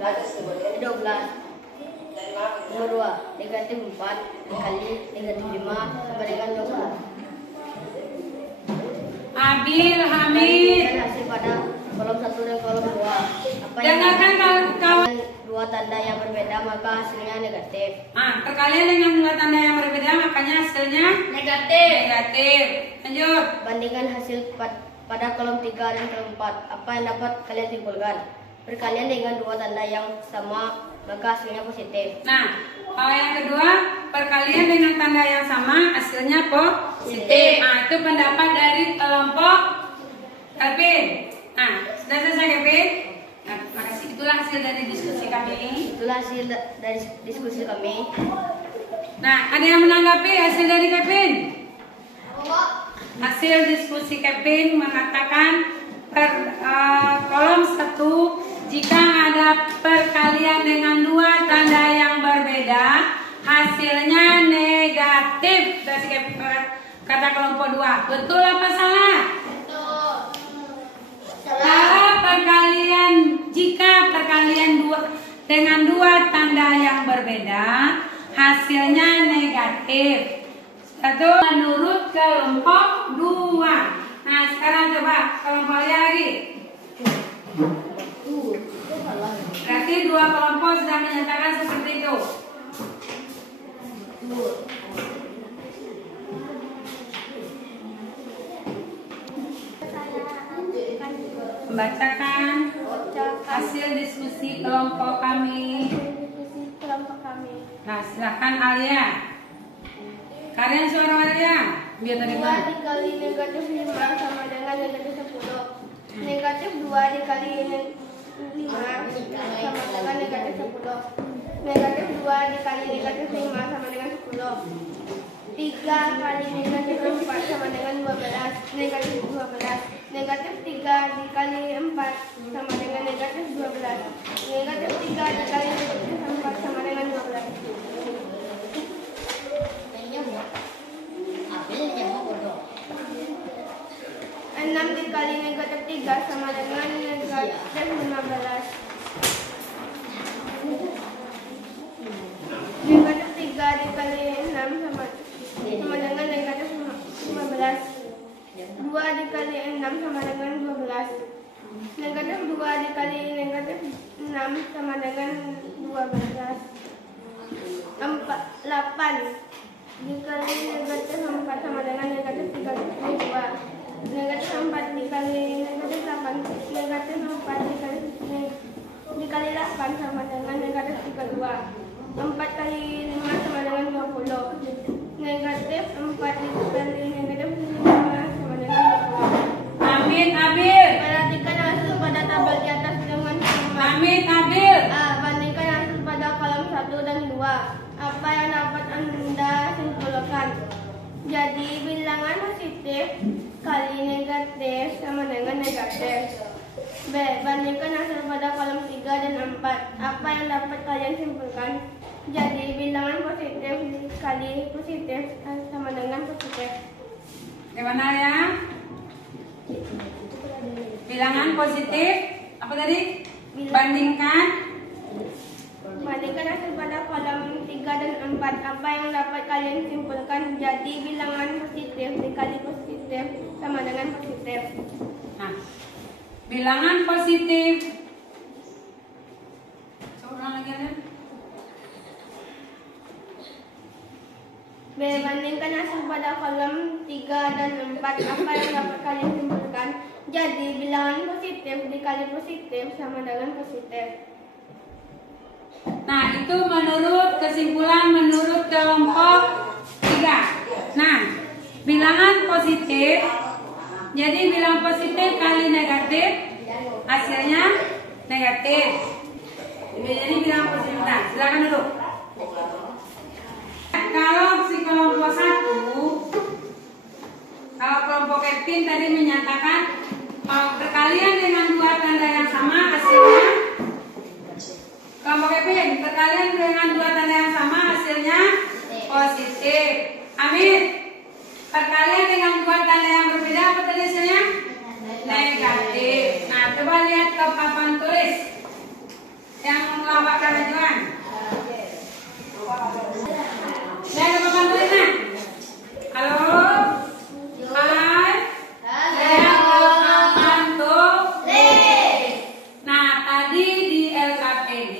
Nomor 2, negatif 4 kali negatif 5 sama dengan 20. Abil, Hamid. Dan hasil pada kolom 1 dan kolom 2. Apa yang Dengarkan kawan-kawan. dua tanda yang berbeda maka hasilnya negatif. Perkalian dengan dua tanda yang berbeda makanya hasilnya Negatif. negatif. Lanjut. Bandingkan hasil pada kolom 3 dan kolom 4. Apa yang dapat kalian simpulkan? Perkalian dengan dua tanda yang sama maka hasilnya positif. Nah, kalau yang kedua, perkalian dengan tanda yang sama hasilnya positif. Nah, itu pendapat dari kelompok Kevin. Nah, sudah selesai Kevin? Nah, makasih. Itulah hasil dari diskusi kami. Itulah hasil dari diskusi kami. Nah, ada yang menanggapi hasil dari Kevin? Hasil diskusi Kevin mengatakan kolom 1, jika ada perkalian dengan dua tanda yang berbeda, hasilnya negatif. Dari kata kelompok 2. Betul apa salah? Kalau jika perkalian dengan dua tanda yang berbeda, hasilnya negatif. Itu menurut kelompok 2. Nah, sekarang coba kelompok lagi. Berarti dua kelompok sudah menyatakan seperti itu. Membacakan hasil diskusi kelompok kami. Nah, silakan Alia. Kalian suara Alia. Biar tadi 2 dikali negatif 5 sama dengan negatif 10. Negatif 2 dikali 5 sama dengan negatif 10. Negatif 2 dikali negatif 5 sama dengan 10. 3 kali negatif 4 sama dengan 12. Negatif 12. Negatif 3 dikali 4 sama dengan negatif 12. Negatif 3 dikali negatif 4 sama dengan 12. 6 dikali negatif 3 sama dengan negatif 15. Negatif 3 dikali 6 sama dengan negatif 15. 2 dikali 6 sama dengan 12. Negatif 2 dikali negatif 6 sama dengan 12. 8 dikali negatif 4 sama dengan negatif 32. Negatif 4 dikali negatif 8. Negatif 4 dikali 8 sama dengan negatif 32. 4 kali 5 sama dengan 20. Negatif 4 dikali negatif 5 sama dengan 20. Amin, Abil. Perhatikan hasil pada tabel di atas dengan sama. Amin, Abil. Bandingkan hasil pada kolom 1 dan 2. Apa yang dapat Anda simpulkan? Jadi bilangan positif kali negatif sama dengan negatif. B. Bandingkan hasil pada kolom 3 dan 4. Apa yang dapat kalian simpulkan? Jadi bilangan positif kali positif sama dengan positif. Gimana ya? Bilangan positif apa tadi? Bandingkan hasil pada kolom 3 dan 4. Apa yang dapat kalian simpulkan? Jadi bilangan positif dikali positif sama dengan positif. Nah, bilangan positif. Coba lagi ya. B. Bandingkan hasil pada kolom 3 dan 4. Apa yang dapat kalian simpulkan? Jadi, bilangan positif dikali positif sama dengan positif. Nah, itu menurut kesimpulan menurut kelompok 3. Nah, bilangan positif, jadi bilangan positif kali negatif, hasilnya negatif. Jadi bilangan positif. Nah, silakan duduk. Kalau si kelompok 1, kalau kelompok Kevin tadi menyatakan perkalian dengan 2 tanda yang sama hasilnya, kelompok Kevin perkalian dengan 2 tanda yang sama hasilnya positif. Amin. Perkalian dengan 2 tanda yang berbeda apa tadi hasilnya? Negatif. Nah, coba lihat ke papan tulis yang melambangkan ajuan. Lihat ke papan tulisnya. Halo. Hai. Lihat ke papan tulis. Nah, tadi di LKPD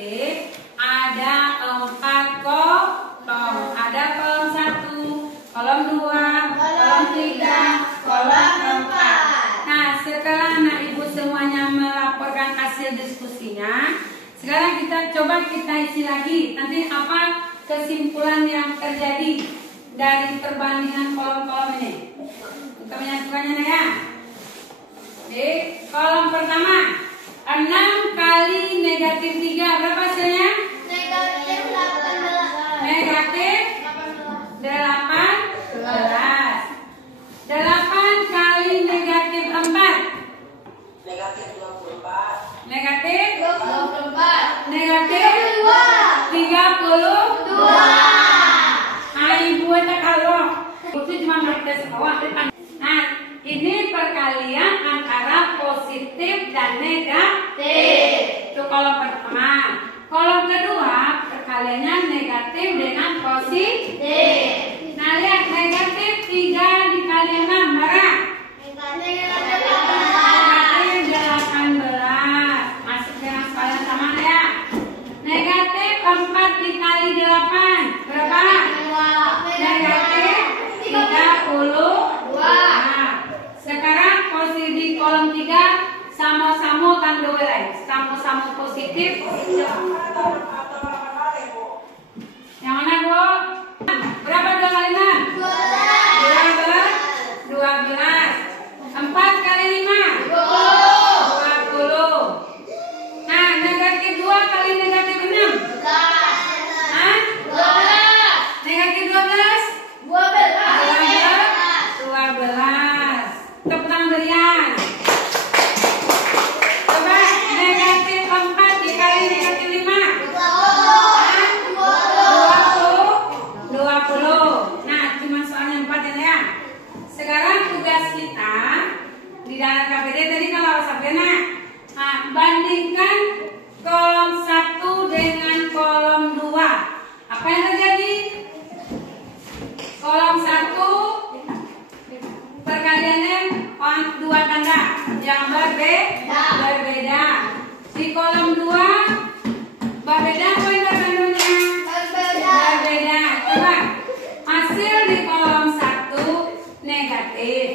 ada 4 kolom. Ada kolom 1, kolom 2, kolom 3, kolom 4. Nah, setelah anak ibu semuanya melaporkan hasil diskusinya, sekarang kita isi lagi. Nanti apa kesimpulan yang terjadi dari perbandingan kolom-kolom ini? Kita menyatukannya ya. Di kolom pertama 6 kali negatif 3 berapa hasilnya? Negatif 18. Negatif 18. 8 kali negatif 4. Negatif 24. Negatif 24. negatif 32. Ibu eta kalau itu cuma mereka bawah depan. Nah, ini perkalian antara positif dan negatif. Itu kolom pertama. Kolom kedua perkaliannya negatif dengan positif. Nah, lihat negatif 3 dikali 6 berapa? Negatif 18. Masuk dengan sekalian sama ya. Negatif 4 dikali 8 berapa? Negatif 32. Nah, sekarang posisi di kolom 3 sama-sama kan dua sama-sama positif. Yang mana Bu? Berapa 2 kali 6? 12. 4 kali 5? 20. Nah, negatif 2 kali negatif 6? Hah? Negatif 12? 12. Tepuk tangan berian. Coba negatif 4 dikali negatif 5? 20. Nah, cuma soalnya 4 ya. Sekarang tugas kita di dalam KPD tadi kalau sampai nah, bandingkan kolom 1 dengan kolom 2. Apa yang terjadi? Kolom 1 perkaliannya 2 tanda yang berbeda. Di kolom 2 berbeda apa yang tandanya? Berbeda. Coba hasil di kolom 1 negatif,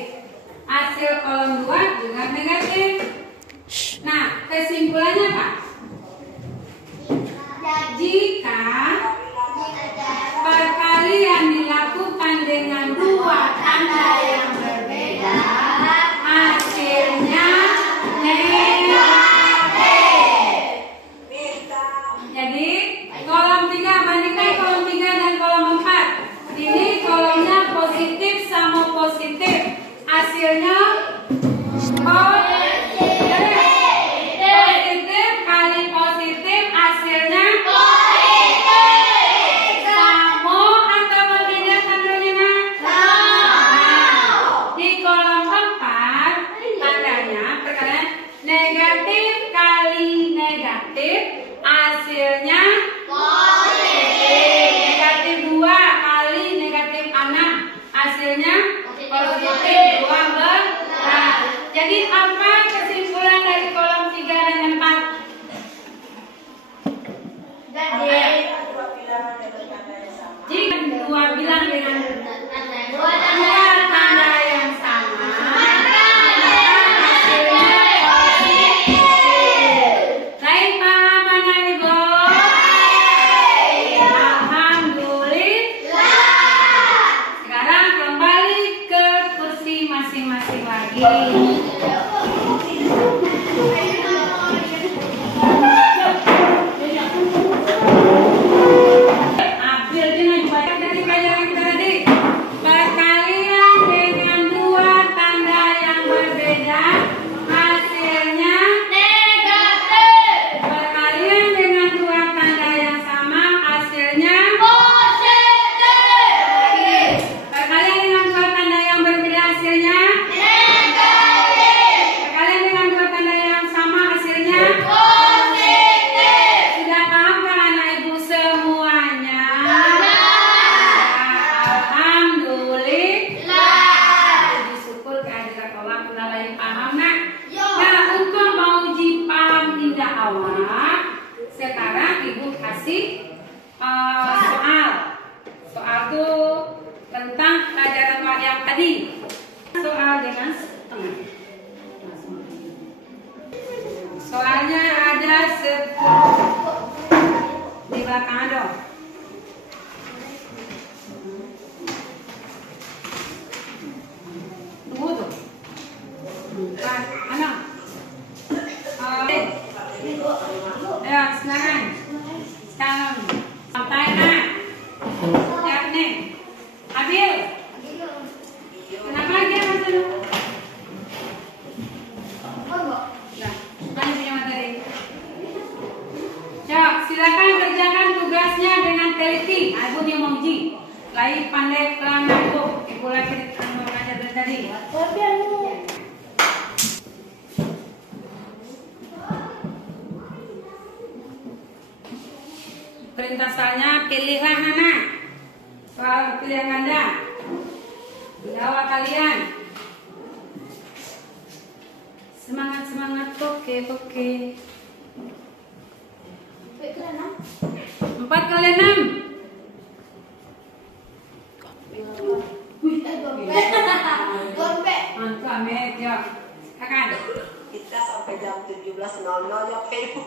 hasil kolom 2 juga negatif. Nah, kesimpulannya apa? Jika perkalian dilakukan dengan 2 tanda yang berbeda, hasilnya negatif. Jadi kolom 3 bandingkan kolom 3 dan kolom 4. Ini kolomnya positif sama positif, hasilnya positif kali positif hasilnya positif. Sama atau berbeda tandanya? Nah, di kolom 4 tandanya perkalian negatif kali negatif hasilnya positif. Negatif 2 kali negatif 6 hasilnya positif 12. Jadi apa kesimpulan dari kasih soal. Soal itu tentang pelajaran yang tadi. Soal dengan setengah. Soalnya ada di belakang ada. Tunggu tuh. Anak. Ya, silakan. Sekarang sampai nak. Siap nih. Abil. Kenapa dia masuk? Nah, mana punya materi? Cok, silakan kerjakan tugasnya dengan teliti. Ibu dia mau uji. Lai pandai pelan aku. Ibu lagi mengajar dari tadi. Perintah soalnya pilihlah anak. Soal pilihan ganda. Jawab kalian. Semangat semangat, oke. 4 kali 6. Mantap, Amet ya. Akan. Kita sampai jam 17.00 ya, Ibu.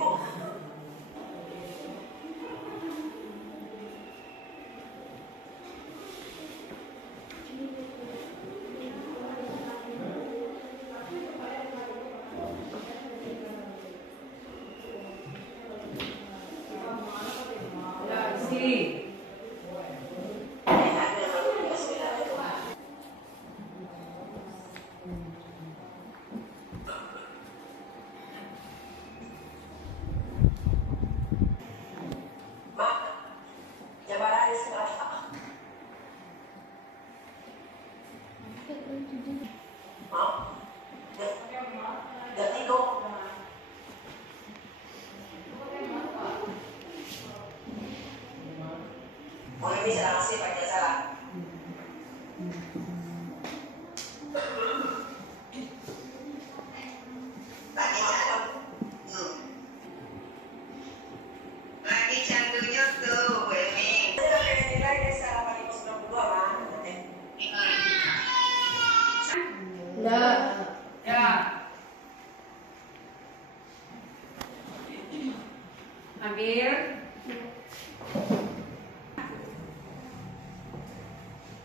Ambil.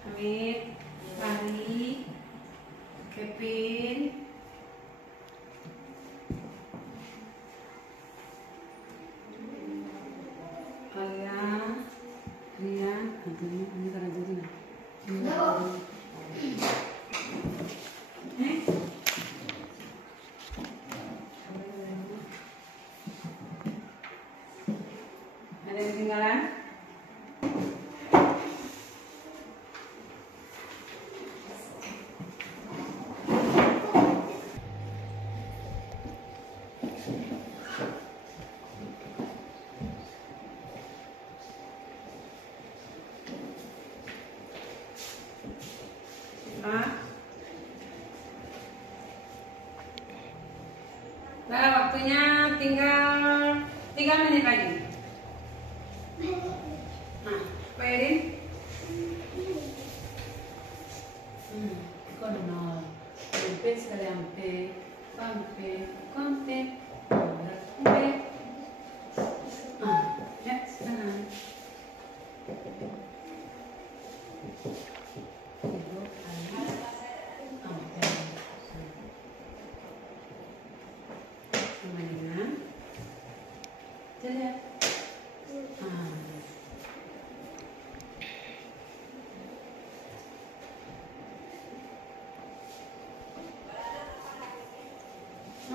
Amit, Fahri, Kevin, Alia, Rian, ini karena jadi. Ada yang ketinggalan? Nah, waktunya tinggal 3 menit lagi. Nah, Pak Erin. Kono. P sekalian P, konte. P. Ya, sekarang.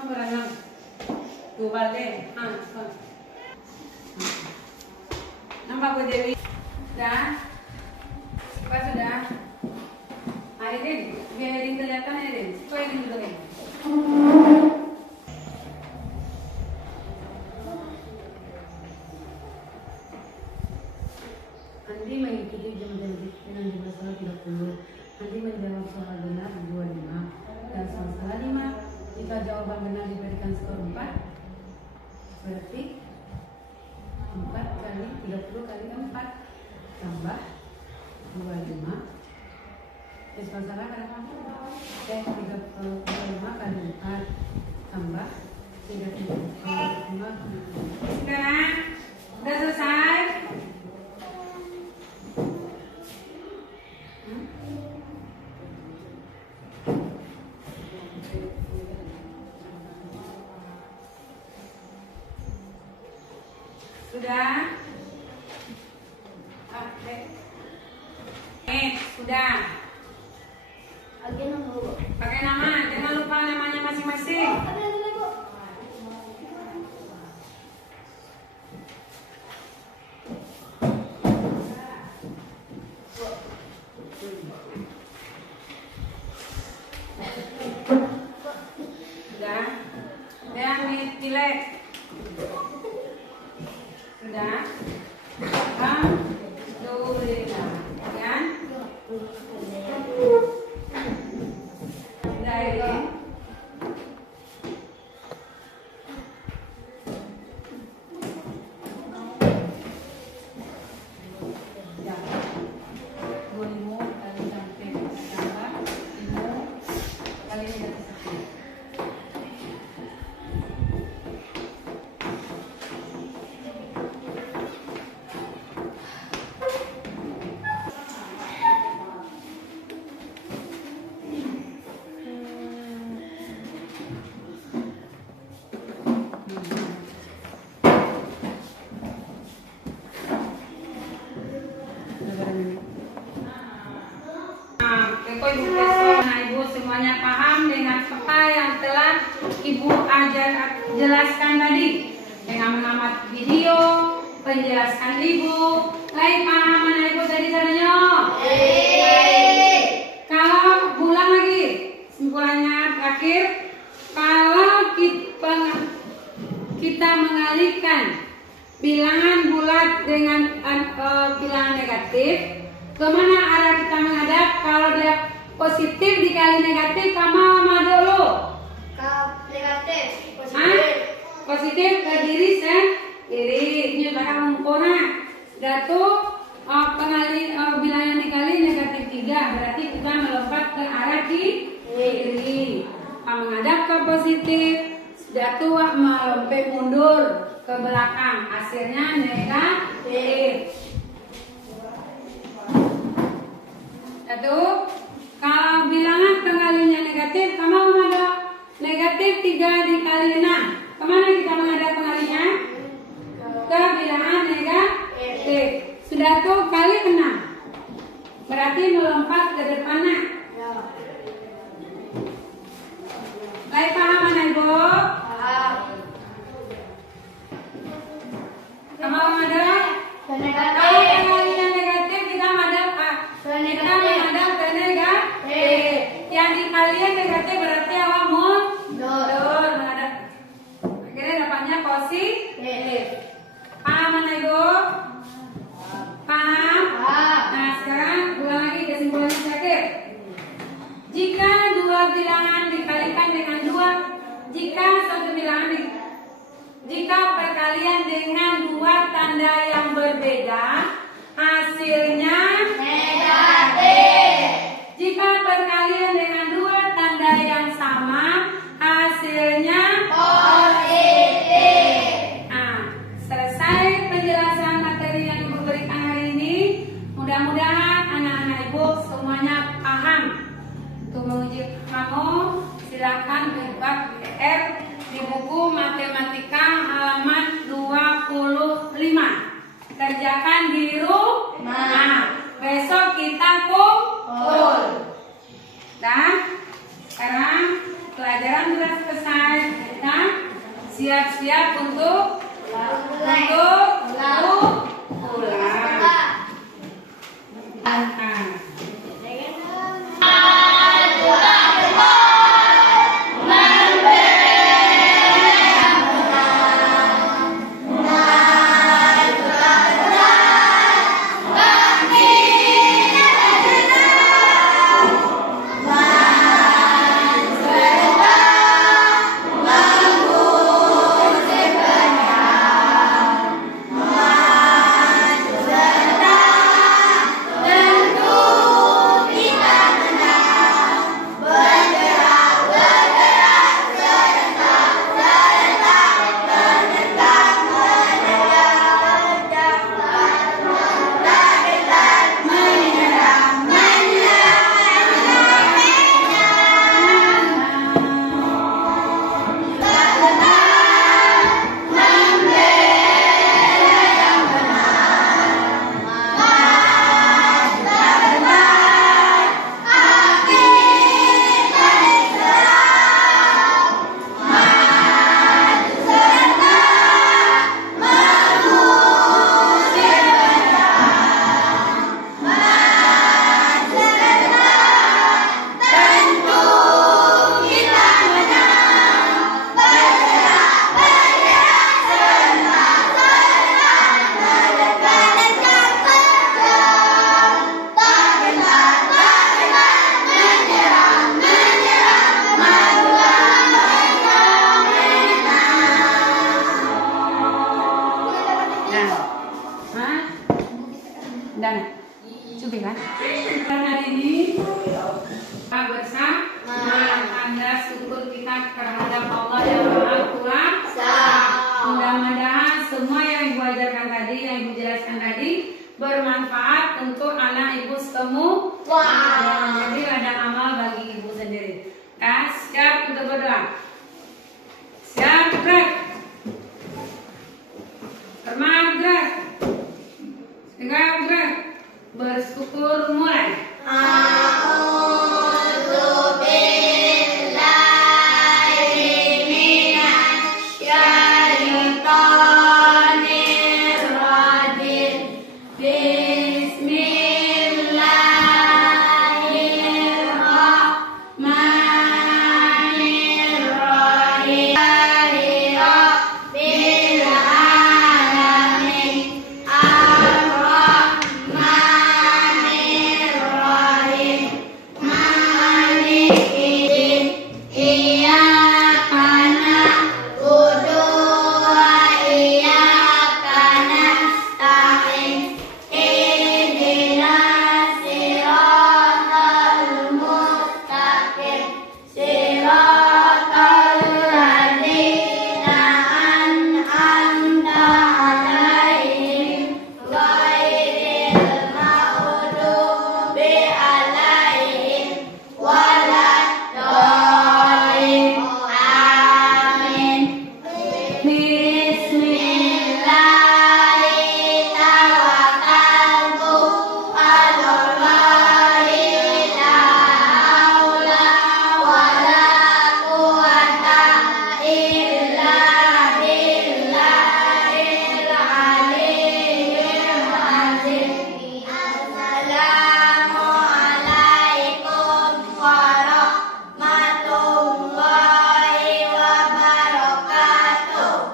Berenang, 2 balik, nampak Bu Dewi, sudah, apa sudah? Aidin, biar Aidin kelihatan Aidin, kok Aidin dulu ya? Andi mengikuti jam-jam dengan jumlah salah 30. Andi menjawab soal benar 25 dan soal salah 5. Jika jawaban benar diberikan skor 4, berarti 4 kali salah berapa? 35 kali 4 tambah 35. Udah selesai? Sudah? Oke. Sudah. Pakai nama, jangan lupa namanya masing-masing. Sudah. Dan pilih. Sudah. Alhamdulillah. Ya. Sudah ini. Ya. 2000 kali sampai tambah 1000 kali negatif 1. Ibu semuanya paham dengan apa yang telah Ibu jelaskan tadi dengan mengamati video penjelasan Ibu. Lain paham mana Ibu tadi caranya? Kalau ulang lagi simpulannya terakhir, kalau kita mengalihkan bilangan bulat dengan bilangan negatif, kemana arah kita menghadap? Kalau dia positif dikali negatif, kemana dulu? Negatif. Positif ke diri sendiri. Ini barang mengkona. Datu bilangan dikali negatif 3, berarti kita melompat ke arah kiri. Menghadap ke positif, datu melompat mundur ke belakang, hasilnya negatif. Satu, kalau bilangan pengalinya negatif, kamu menghadap negatif 3 dikali 6. Kemana kita menghadap pengalinya? Ke bilangan negatif. Sudah tuh kali 6. Berarti melompat ke depannya. Baik, paham mana Ibu? Paham. Kamu menghadap? Negatif. Kalau pengalinya negatif, kita menghadap kita menghadap ke negatif. Yang dikalian negatif berarti awak mundur menghadap. Akhirnya dapatnya positif. Paham mana Ibu? Paham? Nah sekarang ulang lagi kesimpulannya terakhir. Jika dua bilangan dikalikan dengan 2, jika perkalian dengan 2 tanda yang berbeda, hasilnya negatif. Jika perkalian dengan 2 tanda yang sama, hasilnya positif. Nah, selesai penjelasan materi yang Ibu berikan hari ini. Mudah-mudahan anak-anak Ibu semuanya paham. Untuk menguji kamu, silakan buka PR di buku matematika halaman 25. Kerjakan di rumah. Besok kita kumpul. Dan sekarang pelajaran sudah selesai. Kita siap-siap untuk pulang. Hah? Dan cuti kan? Hari ini bersama tanda syukur kita terhadap Allah yang Maha Kuasa. Mudah-mudahan semua yang Ibu ajarkan tadi, yang Ibu jelaskan tadi bermanfaat untuk anak Ibu semua. Jadi ladang amal bagi Ibu sendiri. Siap untuk berdoa. Siap, gerak. Hormat, gerak. Segera gerak. Bersyukur mulai.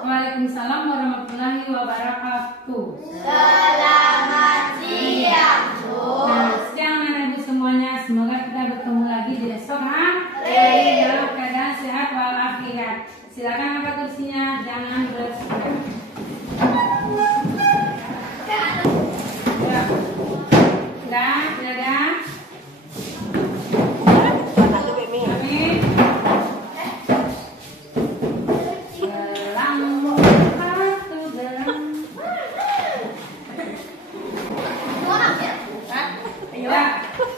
Waalaikumsalam warahmatullahi wabarakatuh. Selamat siang, Bu. Nah, siang anak ibu semuanya, semoga kita bertemu lagi di esok hari dalam keadaan sehat walafiat. Silakan angkat kursinya, jangan berseberangan. Dadah. Amin.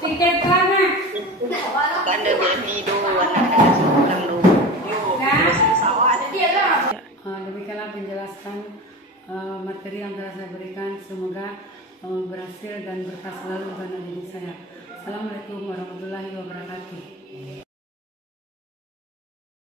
Tiket mana? Banda baby do, anak-anak seorang do. Demikianlah penjelasan materi yang telah saya berikan. Semoga berhasil dan berkah selalu untuk anak didik saya. Assalamualaikum warahmatullahi wabarakatuh.